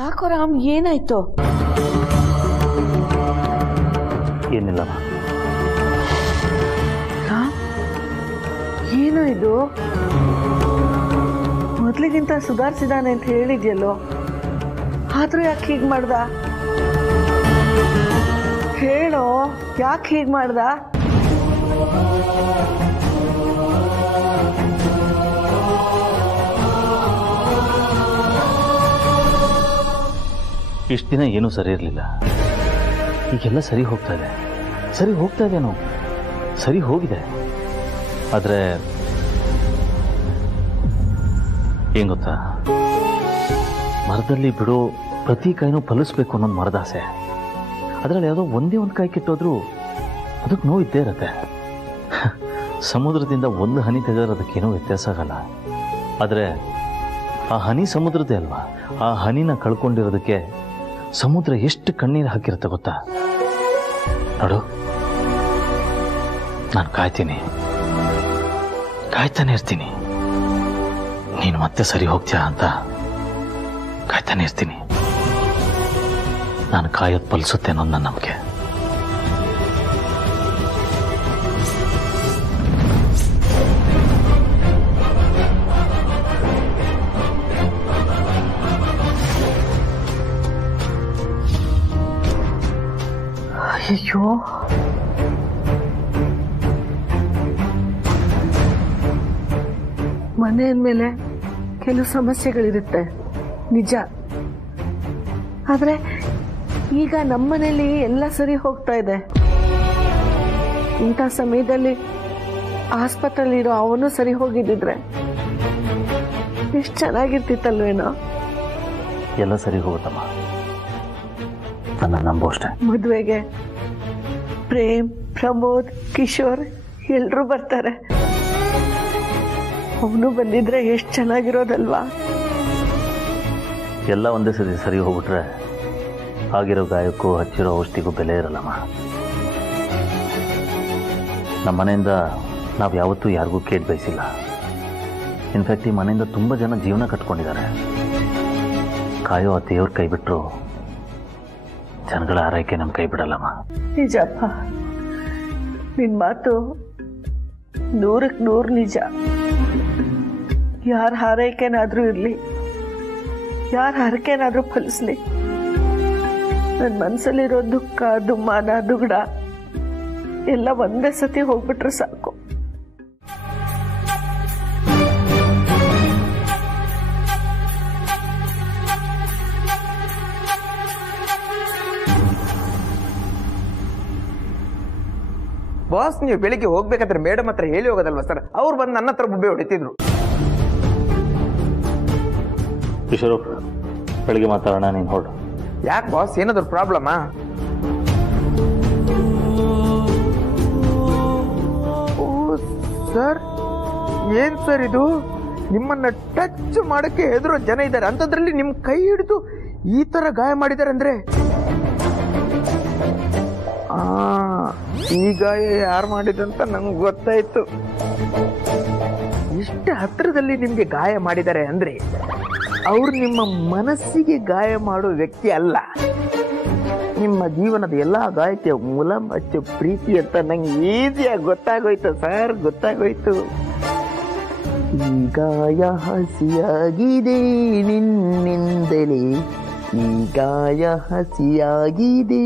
ಯಾಕೋ ರಾಮ್, ಏನಾಯ್ತು? ಏನಿಲ್ಲಮ್ಮ. ಏನು ಇದು? ಮೊದಲಿಗಿಂತ ಸುಧಾರಿಸಿದಾನೆ ಅಂತ ಹೇಳಿದ್ಯಲ್ಲೋ, ಆದ್ರೂ ಯಾಕೆ ಹೀಗೆ ಮಾಡ್ದ? ಹೇಳೋ, ಯಾಕೆ ಹೀಗೆ ಮಾಡ್ದ? ಇಷ್ಟು ದಿನ ಏನೂ ಸರಿ ಇರಲಿಲ್ಲ, ಈಗೆಲ್ಲ ಸರಿ ಹೋಗ್ತಾ ಇದೆ. ಸರಿ ಹೋಗ್ತಾ ಇದೆನೋ, ಸರಿ ಹೋಗಿದೆ. ಆದರೆ ಏನ್ ಗೊತ್ತಾ, ಮರದಲ್ಲಿ ಬಿಡೋ ಪ್ರತಿ ಕಾಯಿನೂ ಫಲಿಸ್ಬೇಕು ಅನ್ನೋದು ಮರದಾಸೆ. ಅದರಲ್ಲಿ ಯಾವುದೋ ಒಂದೇ ಒಂದು ಕಾಯಿ ಕಿತ್ತೋದ್ರೂ ಅದಕ್ಕೆ ನೋವು ಇದ್ದೇ ಇರುತ್ತೆ. ಸಮುದ್ರದಿಂದ ಒಂದು ಹನಿ ತೆಗೆಯೋದಕ್ಕೇನೂ ವ್ಯತ್ಯಾಸ ಆಗಲ್ಲ. ಆದರೆ ಆ ಹನಿ ಸಮುದ್ರದ್ದೇ ಅಲ್ವಾ, ಆ ಹನಿನ ಕಳ್ಕೊಂಡಿರೋದಕ್ಕೆ ಸಮುದ್ರ ಎಷ್ಟು ಕಣ್ಣೀರು ಹಾಕಿರುತ್ತೆ ಗೊತ್ತಾ? ನೋಡು, ನಾನು ಕಾಯ್ತೀನಿ, ಕಾಯ್ತಾನೆ ಇರ್ತೀನಿ. ನೀನು ಮತ್ತೆ ಸರಿ ಹೋಗ್ತೀಯಾ ಅಂತ ಕಾಯ್ತಾನೆ ಇರ್ತೀನಿ. ನಾನು ಕಾಯೋದು ಫಲಿಸುತ್ತೆ ಅನ್ನೋದು ನನ್ನ ನಂಬಿಕೆ. ಅಯ್ಯೋ, ಮನೆ ಅಂದಮೇಲೆ ಕೆಲವು ಸಮಸ್ಯೆಗಳಿರುತ್ತೆ, ನಿಜ. ಆದ್ರೆ ಈಗ ನಮ್ಮನೇಲಿ ಎಲ್ಲ ಸರಿ ಹೋಗ್ತಾ ಇದೆ. ಇಂಥ ಸಮಯದಲ್ಲಿ ಆಸ್ಪತ್ರೆಯಲ್ಲಿರೋ ಅವನು ಸರಿ ಹೋಗಿದ್ದಿದ್ರೆ ಎಷ್ಟು ಚೆನ್ನಾಗಿರ್ತಿತ್ತಲ್ವೇನೋ. ಎಲ್ಲ ಸರಿ ಹೋಗುತ್ತಮ್ಮ, ನನ್ನ ನಂಬು ಅಷ್ಟೇ. ಮದುವೆಗೆ ಪ್ರೇಮ್, ಪ್ರಮೋದ್, ಕಿಶೋರ್ ಎಲ್ರೂ ಬರ್ತಾರೆ. ಅವನು ಬಂದಿದ್ರೆ ಎಷ್ಟು ಚೆನ್ನಾಗಿರೋದಲ್ವಾ? ಎಲ್ಲ ಒಂದೇ ಸರಿ ಸರಿ ಹೋಗ್ಬಿಟ್ರೆ ಆಗಿರೋ ಗಾಯಕ್ಕೂ ಹಚ್ಚಿರೋ ಔಷಧಿಗೂ ಬೆಲೆ ಇರಲ್ಲಮ್ಮ. ನಮ್ಮ ಮನೆಯಿಂದ ನಾವು ಯಾವತ್ತೂ ಯಾರಿಗೂ ಕೇಳಿ ಬಯಸಿಲ್ಲ. ಇನ್ಫ್ಯಾಕ್ಟ್ ಈ ಮನೆಯಿಂದ ತುಂಬ ಜನ ಜೀವನ ಕಟ್ಕೊಂಡಿದ್ದಾರೆ. ಕಾಯೋ ಆ ದೇವ್ರ ಕೈ ಬಿಟ್ಟರು ಜನಗಳ ಆರೈಕೆ ನಮ್ಮ ಕೈ ಬಿಡಲ್ಲಮ್ಮ. ನಿಜಪ್ಪ, ನಿನ್ ಮಾತು 100ಕ್ಕೆ 100 ನಿಜ. ಯಾರ ಹಾರೈಕೆನಾದ್ರೂ ಇರ್ಲಿ, ಯಾರ ಹರಕೆನಾದ್ರೂ ಫಲಿಸ್ಲಿ, ನನ್ನ ಮನಸ್ಸಲ್ಲಿರೋ ದುಃಖ, ದುಮ್ಮಾನ, ದುಗುಡ ಎಲ್ಲ ಒಂದೇ ಸತಿ ಹೋಗ್ಬಿಟ್ರೆ ಸಾಕು. ಬಾಸ್, ನೀವು ಬೆಳಿಗ್ಗೆ ಹೋಗ್ಬೇಕಾದ್ರೆ ಮೇಡಮ್ ಹತ್ರ ಹೇಳಿ ಹೋಗೋದಲ್ವಾ ಸರ್? ಅವ್ರು ಬಂದು ನನ್ನ ಹತ್ರ ಬುಬ್ಬೆ ಹೊಡಿತಿದ್ರು. ಕಿಶೋರ್, ಬೆಳಿಗ್ಗೆ ಮಾತಾಡೋಣ, ನೀನು ಹೊರಡು. ಯಾಕೆ ಬಾಸ್, ಏನಾದ್ರು ಪ್ರಾಬ್ಲಮಾ? ಓ ಸರ್, ಏನ್ ಸರ್ ಇದು? ನಿಮ್ಮನ್ನ ಟಚ್ ಮಾಡಕ್ಕೆ ಹೆದರೋ ಜನ ಇದ್ದಾರೆ, ಅಂತದ್ರಲ್ಲಿ ನಿಮ್ ಕೈ ಹಿಡಿದು ಈ ತರ ಗಾಯ ಮಾಡಿದ್ದಾರೆ ಅಂದ್ರೆ ಈ ಗಾಯ ಯಾರು ಮಾಡಿದಂತ ನಂಗೆ ಗೊತ್ತಾಯ್ತು. ಇಷ್ಟು ಹತ್ರದಲ್ಲಿ ನಿಮ್ಗೆ ಗಾಯ ಮಾಡಿದ್ದಾರೆ ಅಂದ್ರೆ ಅವ್ರು ನಿಮ್ಮ ಮನಸ್ಸಿಗೆ ಗಾಯ ಮಾಡೋ ವ್ಯಕ್ತಿ ಅಲ್ಲ. ನಿಮ್ಮ ಜೀವನದ ಎಲ್ಲಾ ಗಾಯಕ್ಕೆ ಮೂಲ ಮತ್ತು ಪ್ರೀತಿ ಅಂತ ನಂಗೆ ಈಸಿಯಾಗಿ ಗೊತ್ತಾಗೋಯ್ತು ಸರ್, ಗೊತ್ತಾಗೋಯ್ತು. ಈ ಗಾಯ ಹಸಿಯಾಗಿದೆ ನಿನ್ನಿಂದಲೇ, ಈ ಗಾಯ ಹಸಿಯಾಗಿದೆ.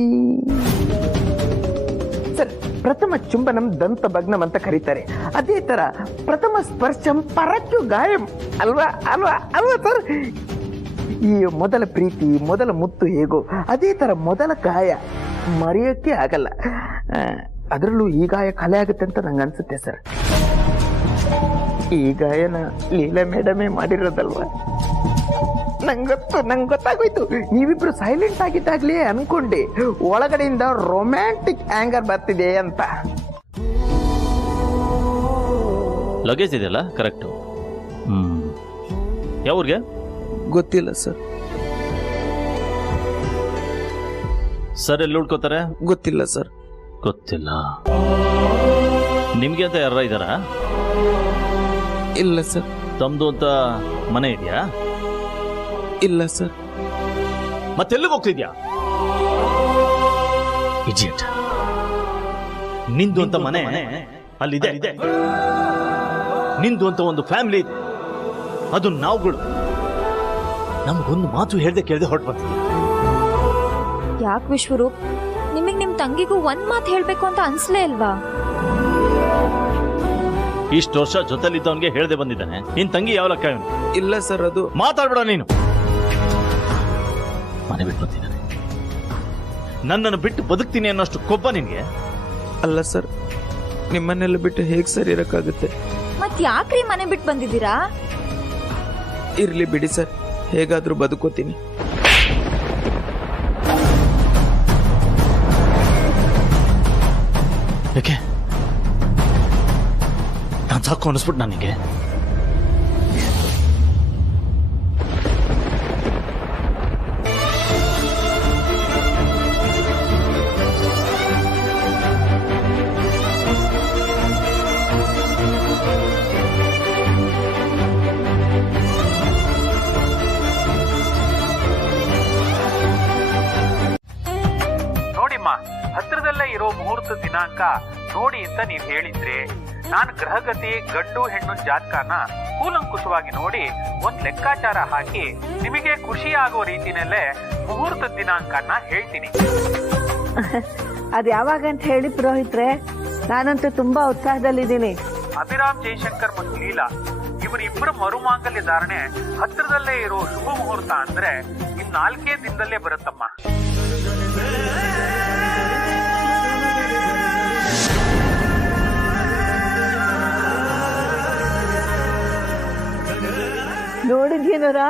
ಸರ್, ಪ್ರಥಮ ಚುಂಬನಂ ದಂತ ಭಗ್ನಂ ಅಂತ ಕರೀತಾರೆ. ಅದೇ ತರ ಪ್ರಥಮ ಸ್ಪರ್ಶಂ ಪರಚು ಗಾಯಂ ಅಲ್ವಾ ಅಲ್ವಾ ಅಲ್ವಾ ಸರ್? ಈ ಮೊದಲ ಪ್ರೀತಿ, ಮೊದಲ ಮುತ್ತು ಹೇಗೋ ಅದೇ ತರ ಮೊದಲ ಗಾಯ ಮರೆಯೋಕ್ಕೆ ಆಗಲ್ಲ. ಅದರಲ್ಲೂ ಈ ಗಾಯ ಕಲೆ ಆಗುತ್ತೆ ಅಂತ ನಂಗೆ ಅನ್ಸುತ್ತೆ ಸರ್. ಈ ಗಾಯನ ಲೀಲಾ ಮೇಡಮೇ ಮಾಡಿರೋದಲ್ವಾ? ನಂಗೆ ಗೊತ್ತಾಗೋಯ್ತು. ನೀವಿಬ್ರು ಸೈಲೆಂಟ್ ಆಗಿದ್ದಾಗ್ಲೇ ಅನ್ಕೊಂಡೆ ಒಳಗಡೆಯಿಂದ ರೊಮ್ಯಾಂಟಿಕ್ ಆಂಗರ್ ಬರ್ತಿದೆ ಅಂತ. ಲಗೇಜ್ ಇದೆಯಲ್ಲ, ಕರೆಕ್ಟು. ಯಾವ್ರಿಗೆ ಗೊತ್ತಿಲ್ಲ ಸರ್. ಸರ್ ಎಲ್ಲಿ ಉಳ್ಕೋತಾರೆ? ಗೊತ್ತಿಲ್ಲ ಸರ್. ಗೊತ್ತಿಲ್ಲ. ನಿಮ್ಗೆ ಅಂತ ಯಾರ ಇದ್ದಾರಾ? ಇಲ್ಲ ಸರ್. ತಮ್ದು ಅಂತ ಮನೆ ಇದೆಯಾ? ಇಲ್ಲ ಸರ್. ಮತ್ತೆಲ್ಲಿಗೆ ಹೋಗ್ತಿದ್ಯಾ? ಇಡಿಯಟ್. ನಿಂದು ಅಂತ ಮನೆ ಅಲ್ಲಿದೆ, ನಿಂದು ಅಂತ ಒಂದು ಫ್ಯಾಮಿಲಿ ಇದೆ, ಅದು ನಾವುಗಳು. ನಮಗೊಂದು ಮಾತು ಹೇಳ್ದೆ ಕೇಳ್ದೆ ಹೊರಟು ಬರ್ತೀವಿ. ಯಾಕೆ ವಿಶ್ವರೂಪ್, ನಿಮಗೆ ನಿಮ್ಮ ತಂಗಿಗೂ ಒಂದ್ ಮಾತು ಹೇಳ್ಬೇಕು ಅಂತ ಅನ್ಸ್ಲೇ ಅಲ್ವಾ? ಇಷ್ಟು ವರ್ಷ ಜೊತೆಲಿದ್ದವನ್ಗೆ ಹೇಳ್ದೆ ಬಂದಿದ್ದಾನೆ. ನಿನ್ ತಂಗಿ ಯಾವ ಲೆಕ್ಕ? ಇಲ್ಲ ಸರ್, ಅದು ಮಾತಾಡ್ಬೇಡ ನೀನು. ಮನೆ ಬಿಟ್ಟು ಬರ್ತೀನಿ. ನನ್ನನ್ನು ಬಿಟ್ಟು ಬದುಕ್ತೀನಿ ಅನ್ನೋಷ್ಟು ಕೊಬ್ಬ ನಿನ್ಗೆ? ಅಲ್ಲ ಸರ್, ನಿಮ್ಮನ್ನೆಲ್ಲ ಬಿಟ್ಟು ಹೇಗೆ ಸರ್ ಇರಕ್ಕಾಗುತ್ತೆ? ಮತ್ ಯಾಕ್ರಿ ಮನೆ ಬಿಟ್ಟು ಬಂದಿದ್ದೀರಾ? ಇರ್ಲಿ ಬಿಡಿ ಸರ್, ಹೇಗಾದ್ರೂ ಬದುಕೋತೀನಿ. ಯಾಕೆ? ನಾನು ಸಾಕು ಅನಿಸ್ಬಿಟ್ಟು ನನಗೆ. ನೋಡಿಮ್ಮ, ಹತ್ರದಲ್ಲೇ ಇರೋ ಮುಹೂರ್ತ ದಿನಾಂಕ ನೋಡಿ ಅಂತ ನೀವ್ ಹೇಳಿದ್ರೆ ನಾನು ಗ್ರಹಗತಿ ಗಂಡು ಹೆಣ್ಣು ಜಾತಕನ ಕೂಲಂಕುಷವಾಗಿ ನೋಡಿ ಒಂದ್ ಲೆಕ್ಕಾಚಾರ ಹಾಕಿ ನಿಮಗೆ ಖುಷಿ ಆಗೋ ರೀತಿನಲ್ಲೇ ಮುಹೂರ್ತ ದಿನಾಂಕನ ಹೇಳ್ತೀನಿ. ಅದ್ ಯಾವಾಗಂತ ಹೇಳಿ ಪುರೋಹಿತ್ರೆ, ನಾನಂತೂ ತುಂಬಾ ಉತ್ಸಾಹದಲ್ಲಿದ್ದೀನಿ. ಅಭಿರಾಮ್ ಜಯಶಂಕರ್ ಮತ್ತು ಲೀಲಾ ಇವರಿಬ್ಬರ ಮರುಮಾಂಗಲ್ಯ ಧಾರಣೆ ಹತ್ರದಲ್ಲೇ ಇರೋ ಶುಭ ಮುಹೂರ್ತ ಅಂದ್ರೆ ಇನ್ 4 ದಿನದಲ್ಲೇ ಬರುತ್ತಮ್ಮ. ನೋಡಿದ್ಯೇನೋರ,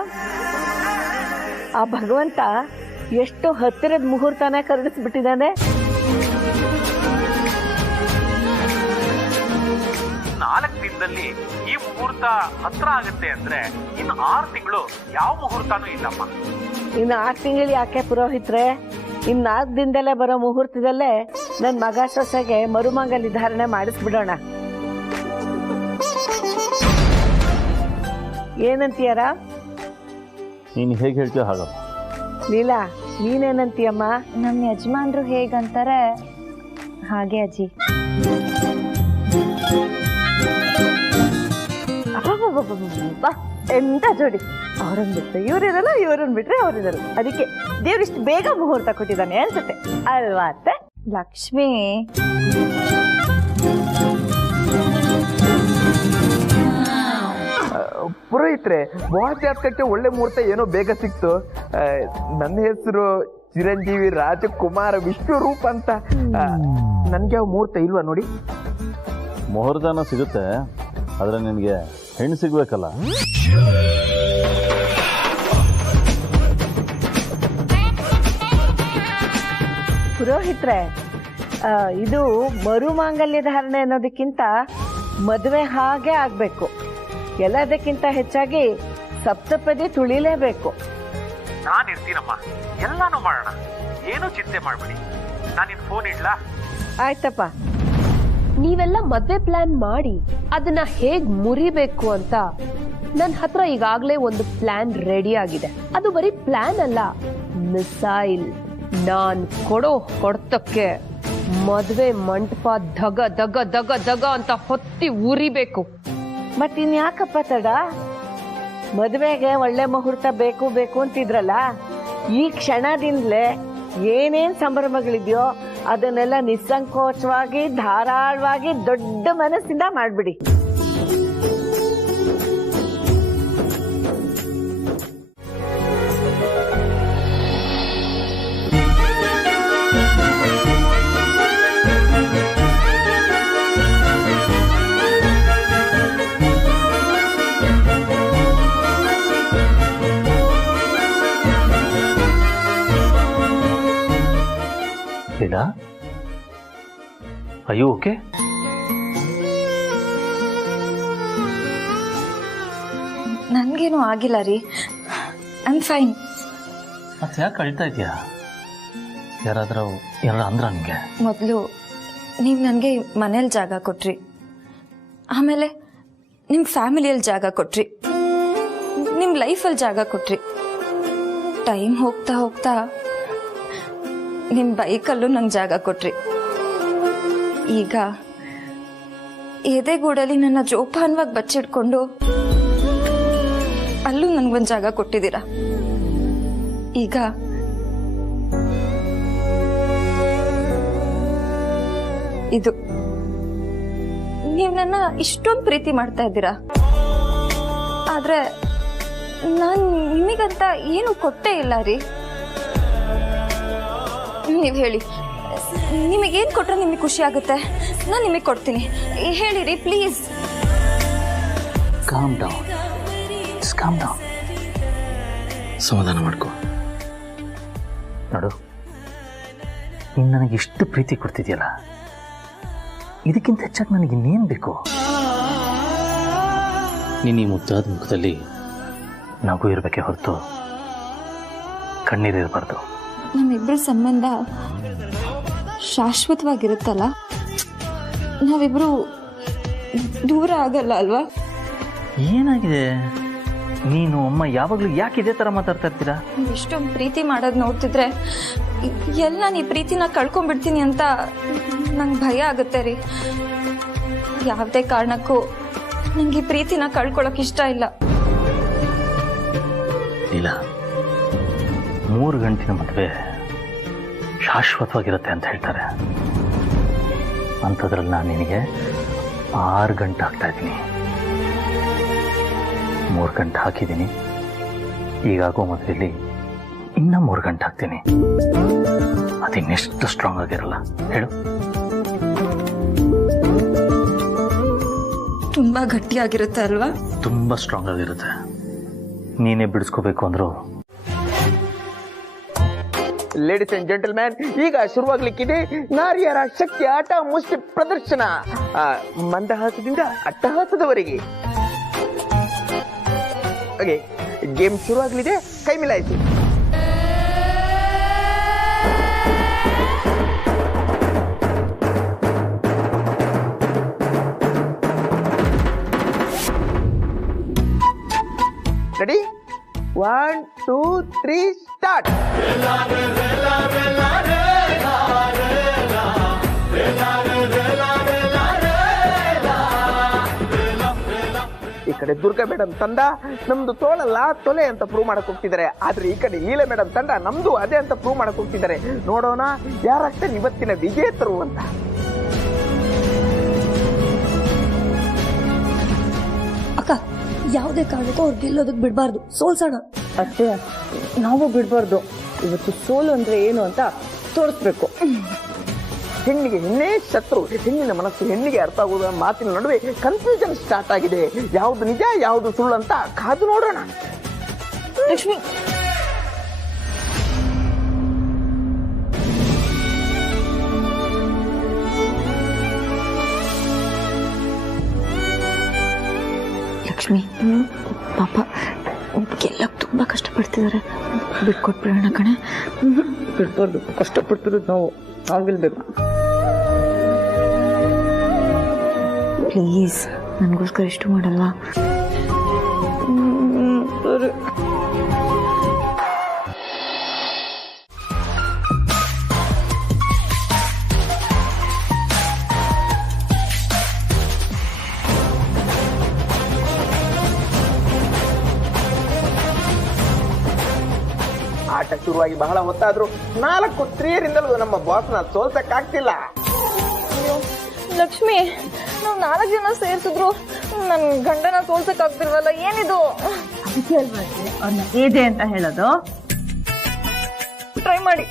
ಆ ಭಗವಂತ ಎಷ್ಟು ಹತ್ತಿರದ ಮುಹೂರ್ತನ ಕರೆದಿಸ್ಬಿಟ್ಟಿದ್ದಾನೆ. 4 ದಿನದಲ್ಲಿ ಈ ಮುಹೂರ್ತ ಹತ್ರ ಆಗುತ್ತೆ ಅಂದ್ರೆ ಇನ್ನು 6 ತಿಂಗಳು ಯಾವ ಮುಹೂರ್ತನೂ ಇಲ್ಲಮ್ಮ. ಇನ್ನು 6 ತಿಂಗಳು ಯಾಕೆ ಪುರೋಹಿತ್ರೆ? ಇನ್ನು 4 ದಿನದಲ್ಲೇ ಬರೋ ಮುಹೂರ್ತದಲ್ಲೇ ನನ್ನ ಮಗ ಸೊಸೆಗೆ ಮರುಮಂಗಲ್ಯ ಧಾರಣೆ ಮಾಡಿಸ್ಬಿಡೋಣ. ಏನಂತೀಯಾರ? ನೀನು ಹೇಗೆ ಹೇಳ್ತೀಯ ಹಾಗಮ್ಮ. ಲೀಲಾ, ನೀನೇನಂತೀಯಮ್ಮ? ನಮ್ಮ ಯಜಮಾನ್ರು ಹೇಗಂತಾರೆ ಹಾಗೆ ಅಜ್ಜಿ. ಎಂತ ಜೋಡಿ, ಅವ್ರನ್ನ ಬಿಟ್ರೆ ಇವ್ರಿರಲ್ಲ, ಇವ್ರನ್ನ ಬಿಟ್ರೆ ಅವ್ರಿರಲ್ಲ. ಅದಕ್ಕೆ ದೇವ್ರಿಷ್ಟು ಬೇಗ ಮುಹೂರ್ತ ಕೊಟ್ಟಿದ್ದಾನೆ ಅನ್ಸುತ್ತೆ ಅಲ್ವಾ ಅತ್ತೆ? ಲಕ್ಷ್ಮಿ, ಪುರೋಹಿತ್ರೆ, ಜಾತಕಕ್ಕೆ ಒಳ್ಳೆ ಮುಹೂರ್ತ ಏನೋ ಬೇಗ ಸಿಕ್ತು. ನನ್ನ ಹೆಸರು ಚಿರಂಜೀವಿ ರಾಜಕುಮಾರ ವಿಶ್ವರೂಪ್ ಅಂತ. ನನ್ಗೆ ಯಾವ ಮುಹೂರ್ತ ಇಲ್ವಾ ನೋಡಿ? ಮುಹೂರ್ತನ ಸಿಗುತ್ತೆ, ಆದ್ರೆ ನಿನಗೆ ಹೆಣ್ಣು ಸಿಗ್ಬೇಕಲ್ಲ. ಪುರೋಹಿತ್ರೆ, ಇದು ಮರುಮಾಂಗಲ್ಯ ಧಾರಣೆ ಅನ್ನೋದಕ್ಕಿಂತ ಮದುವೆ ಹಾಗೆ ಆಗ್ಬೇಕು. ಎಲ್ಲದಕ್ಕಿಂತ ಹೆಚ್ಚಾಗಿ ಸಪ್ತಪದಿ ತುಳಿಲೇಬೇಕು. ನಾನಿರ್ತೀನಮ್ಮ, ಎಲ್ಲಾನು ಮಾಡೋಣ, ಏನೂ ಚಿಂತೆ ಮಾಡ್ಬೇಡಿ. ನಾನಿನ್ ಫೋನ್ ಇಡ್ಲಾ? ಆಯ್ತಪ್ಪ. ನೀವೆಲ್ಲ ಮದ್ವೆ ಪ್ಲಾನ್ ಮಾಡಿ ಅದನ್ನ ಹೇಗ್ ಮುರಿಬೇಕು ಅಂತ ನನ್ನ ಹತ್ರ ಈಗಾಗಲೇ ಒಂದು ಪ್ಲಾನ್ ರೆಡಿ ಆಗಿದೆ. ಅದು ಬರೀ ಪ್ಲಾನ್ ಅಲ್ಲ, ಮಿಸೈಲ್. ನಾನ್ ಕೊಡೋ ಹೊಡೆತಕ್ಕೆ ಮದ್ವೆ ಮಂಟಪ ದಗ ದಗ ದಗ ದಗ ಅಂತ ಹೊತ್ತಿ ಉರಿಬೇಕು. ಮತ್ತಿನ್ಯಾಕಪ್ಪ ತಡ? ಮದುವೆಗೆ ಒಳ್ಳೆ ಮುಹೂರ್ತ ಬೇಕು ಬೇಕು ಅಂತಿದ್ರಲ್ಲ, ಈ ಕ್ಷಣದಿಂದಲೇ ಏನೇನ್ ಸಂಭ್ರಮಗಳಿದೆಯೋ ಅದನ್ನೆಲ್ಲ ನಿಸ್ಸಂಕೋಚವಾಗಿ ಧಾರಾಳವಾಗಿ ದೊಡ್ಡ ಮನಸ್ಸಿಂದ ಮಾಡ್ಬಿಡಿ. ಲೀಲಾ, ಅಯ್ಯೋ ಓಕೆ? ನನ್ಗೇನು ಆಗಿಲ್ಲ ರೀ, ಐ ಆಮ್ ಫೈನ್. ಮತ್ತೆ ಯಾಕೆ ಅಳ್ತಾ ಇದೆಯಾ? ಯಾರಾದ್ರೂ ಅಂದ್ರ ನಿಮಗೆ? ಮೊದಲು ನೀವು ನನಗೆ ಮನೇಲಿ ಜಾಗ ಕೊಟ್ರಿ, ಆಮೇಲೆ ನಿಮ್ಮ ಫ್ಯಾಮಿಲಿಯಲ್ಲಿ ಜಾಗ ಕೊಟ್ರಿ, ನಿಮ್ಮ ಲೈಫಲ್ಲಿ ಜಾಗ ಕೊಟ್ರಿ. ಟೈಮ್ ಹೋಗ್ತಾ ಹೋಗ್ತಾ ನಿಮ್ಮ ಬೈಕಲ್ಲೂ ನಂಗೆ ಜಾಗ ಕೊಟ್ರಿ. ಈಗ ಎದೆಗೂಡಲ್ಲಿ ನನ್ನ ಜೋಪಾನವಾಗಿ ಬಚ್ಚಿಟ್ಕೊಂಡು ಅಲ್ಲೂ ನನಗೊಂದು ಜಾಗ ಕೊಟ್ಟಿದ್ದೀರಾ. ಈಗ ಇದು ನೀವು ನನ್ನ ಇಷ್ಟೊಂದು ಪ್ರೀತಿ ಮಾಡ್ತಾ ಇದ್ದೀರಾ, ಆದ್ರೆ ನಾನು ನಿಮಗಂತ ಏನು ಕೊಟ್ಟೇ ಇಲ್ಲ ರೀ. ನೀವು ಹೇಳಿ, ನಿಮಗೇನು ಕೊಟ್ರೆ ನಿಮಗೆ ಖುಷಿ ಆಗುತ್ತೆ? ನಾನು ನಿಮಗೆ ಕೊಡ್ತೀನಿ. ಹೇಳಿರಿ please. Calm down, calm down. ಸಮಾಧಾನ ಮಾಡ್ಕೊ. ನೋಡು, ನೀನು ನನಗೆ ಇಷ್ಟು ಪ್ರೀತಿ ಕೊಡ್ತಿದ್ಯಲ್ಲ, ಇದಕ್ಕಿಂತ ಹೆಚ್ಚಾಗಿ ನನಗೆ ಇನ್ನೇನು ಬೇಕು? ನೀನು ಈ ಮುದ್ದಾದ ಮುಖದಲ್ಲಿ ನಗು ಇರಬೇಕೆ ಹೊರತು ಕಣ್ಣೀರಿರಬಾರ್ದು. ನಮ್ಮಿಬ್ಬರ ಸಂಬಂಧ ಶಾಶ್ವತವಾಗಿರುತ್ತಲ್ಲ, ನಾವಿಬ್ರು ದೂರ ಆಗಲ್ಲ ಅಲ್ವಾ? ಏನಾಗಿದೆ? ನೀನು ಅಮ್ಮ ಯಾವಾಗಲೂ ಯಾಕೆ ಇದೇ ಥರ ಮಾತಾಡ್ತಾ ಇರ್ತೀರಾ? ನೀವು ಇಷ್ಟೊಂದು ಪ್ರೀತಿ ಮಾಡೋದು ನೋಡ್ತಿದ್ರೆ ಎಲ್ಲ ನೀ ಪ್ರೀತಿನ ಕಳ್ಕೊಂಡ್ಬಿಡ್ತೀನಿ ಅಂತ ನಂಗೆ ಭಯ ಆಗುತ್ತೆ ರೀ. ಯಾವುದೇ ಕಾರಣಕ್ಕೂ ನಂಗೆ ಈ ಪ್ರೀತಿನ ಕಳ್ಕೊಳಕ್ ಇಷ್ಟ ಇಲ್ಲ. ಇಲ್ಲ, 3 ಗಂಟಿನ ಮದುವೆ ಶಾಶ್ವತವಾಗಿರುತ್ತೆ ಅಂತ ಹೇಳ್ತಾರೆ. ಅಂಥದ್ರಲ್ಲಿ ನಾನು ನಿನಗೆ 6 ಗಂಟೆ ಹಾಕ್ತಾ ಇದ್ದೀನಿ. 3 ಗಂಟೆ ಹಾಕಿದ್ದೀನಿ. ಈಗಾಗೋ ಮದುವೆಯಲ್ಲಿ ಇನ್ನೂ 3 ಗಂಟೆ ಹಾಕ್ತೀನಿ. ಅದಿನ್ನೆಷ್ಟು ಸ್ಟ್ರಾಂಗ್ ಆಗಿರಲ್ಲ ಹೇಳು? ತುಂಬಾ ಗಟ್ಟಿಯಾಗಿರುತ್ತೆ ಅಲ್ವಾ? ತುಂಬ ಸ್ಟ್ರಾಂಗ್ ಆಗಿರುತ್ತೆ. ನೀನೇ ಬಿಡಿಸ್ಕೋಬೇಕು ಅಂದ್ರು. ಲೇಡೀಸ್ ಅಂಡ್ ಜೆಂಟಲ್ಮ್ಯಾನ್, ಈಗ ಶುರುವಾಗ್ಲಿಕ್ಕಿದೆ ನಾರಿಯರ ಶಕ್ತಿ ಆಟ ಮುಷ್ಟಿ ಪ್ರದರ್ಶನ. ಮಂದಹಾಸದಿಂದ ಅಟ್ಟಹಾಸದವರೆಗೆ ಗೇಮ್ ಶುರುವಾಗಲಿದೆ. ಕೈ ಮಿಲಾಯಿಸಿ. ರೆಡಿ? 1, 2, 3 ಸ್ಟಾರ್ಟ್. ಈ ಕಡೆ ದುರ್ಗಾ ಮೇಡಮ್ ತಂಡ ನಮ್ದು ತೋಳಲ್ಲ ತೊಲೆ ಅಂತ ಪ್ರೂವ್ ಮಾಡಕ್ ಹೋಗ್ತಿದ್ದಾರೆ. ಆದ್ರೆ ಈ ಕಡೆ ಲೀಲಾ ಮೇಡಮ್ ತಂಡ ನಮ್ದು ಅದೇ ಅಂತ ಪ್ರೂವ್ ಮಾಡಕ್ ಹೋಗ್ತಿದ್ದಾರೆ. ನೋಡೋಣ ಯಾರಾಗ್ತಾರೆ ಇವತ್ತಿನ ವಿಜೇತರು ಅಂತ. ಅಕ್ಕ, ಯಾವುದೇ ಕಾರಣಕ್ಕೂ ಅವ್ರು ಗೆಲ್ಲೋದಕ್ಕೆ ಬಿಡಬಾರ್ದು, ಸೋಲ್ಸೋಣ. ಅಷ್ಟೇ, ನಾವು ಬಿಡಬಾರ್ದು. ಇವತ್ತು ಸೋಲು ಅಂದ್ರೆ ಏನು ಅಂತ ತೋರಿಸ್ಬೇಕು. ಹೆಣ್ಣಿಗೆ ಹೆಣ್ಣೇ ಶತ್ರು. ಹೆಣ್ಣಿನ ಮನಸ್ಸು ಹೆಣ್ಣಿಗೆ ಅರ್ಥ ಆಗುವ ಮಾತಿನ ನಡುವೆ ಕನ್ಫ್ಯೂಷನ್ ಸ್ಟಾರ್ಟ್ ಆಗಿದೆ. ಯಾವುದು ನಿಜ ಯಾವುದು ಸುಳ್ಳು ಅಂತ ಕಾದು ನೋಡೋಣ. ಲಕ್ಷ್ಮಿ, ಲಕ್ಷ್ಮಿ, ಪಾಪ ಗೆಲ್ಲಕ್ಕೆ ತುಂಬಾ ಕಷ್ಟಪಡ್ತಿದ್ದಾರೆ, ಬಿಟ್ಕೊಟ್ಬಿಡೋಣ ಕಣೆ. ಬಿಡ್ಬಾರ್ದು. ಕಷ್ಟಪಡ್ತಿರೋದು ನಾವು ಗೆಲ್ಬೇಕು. ಪ್ಲೀಸ್, ನನಗೋಸ್ಕರ ಇಷ್ಟು ಮಾಡಲ್ವಾ? ಸರಿ. ಆಟ ಶುರುವಾಗಿ ಬಹಳ ಹೊತ್ತಾದ್ರೂ 4 ಸ್ತ್ರೀಯರಿಂದಲೂ ನಮ್ಮ ಬಾಸ್ನ ಸೋಲ್ಸಕ್ಕಾಗ್ತಿಲ್ಲ. ಲಕ್ಷ್ಮಿ, ನಾವು 4 ಜನ ಸೇರ್ಸಿದ್ರು ನನ್ನ ಗಂಡನ ಸೋಲ್ಸಕ್ಕಾಗ್ತಿಲ್ವಲ್ಲ, ಏನಿದು? ಅದಕ್ಕೆ ಅಲ್ವಾ ಅವ್ರನ್ನ ಇದೆ ಅಂತ ಹೇಳೋದು. ಟ್ರೈ ಮಾಡಿ.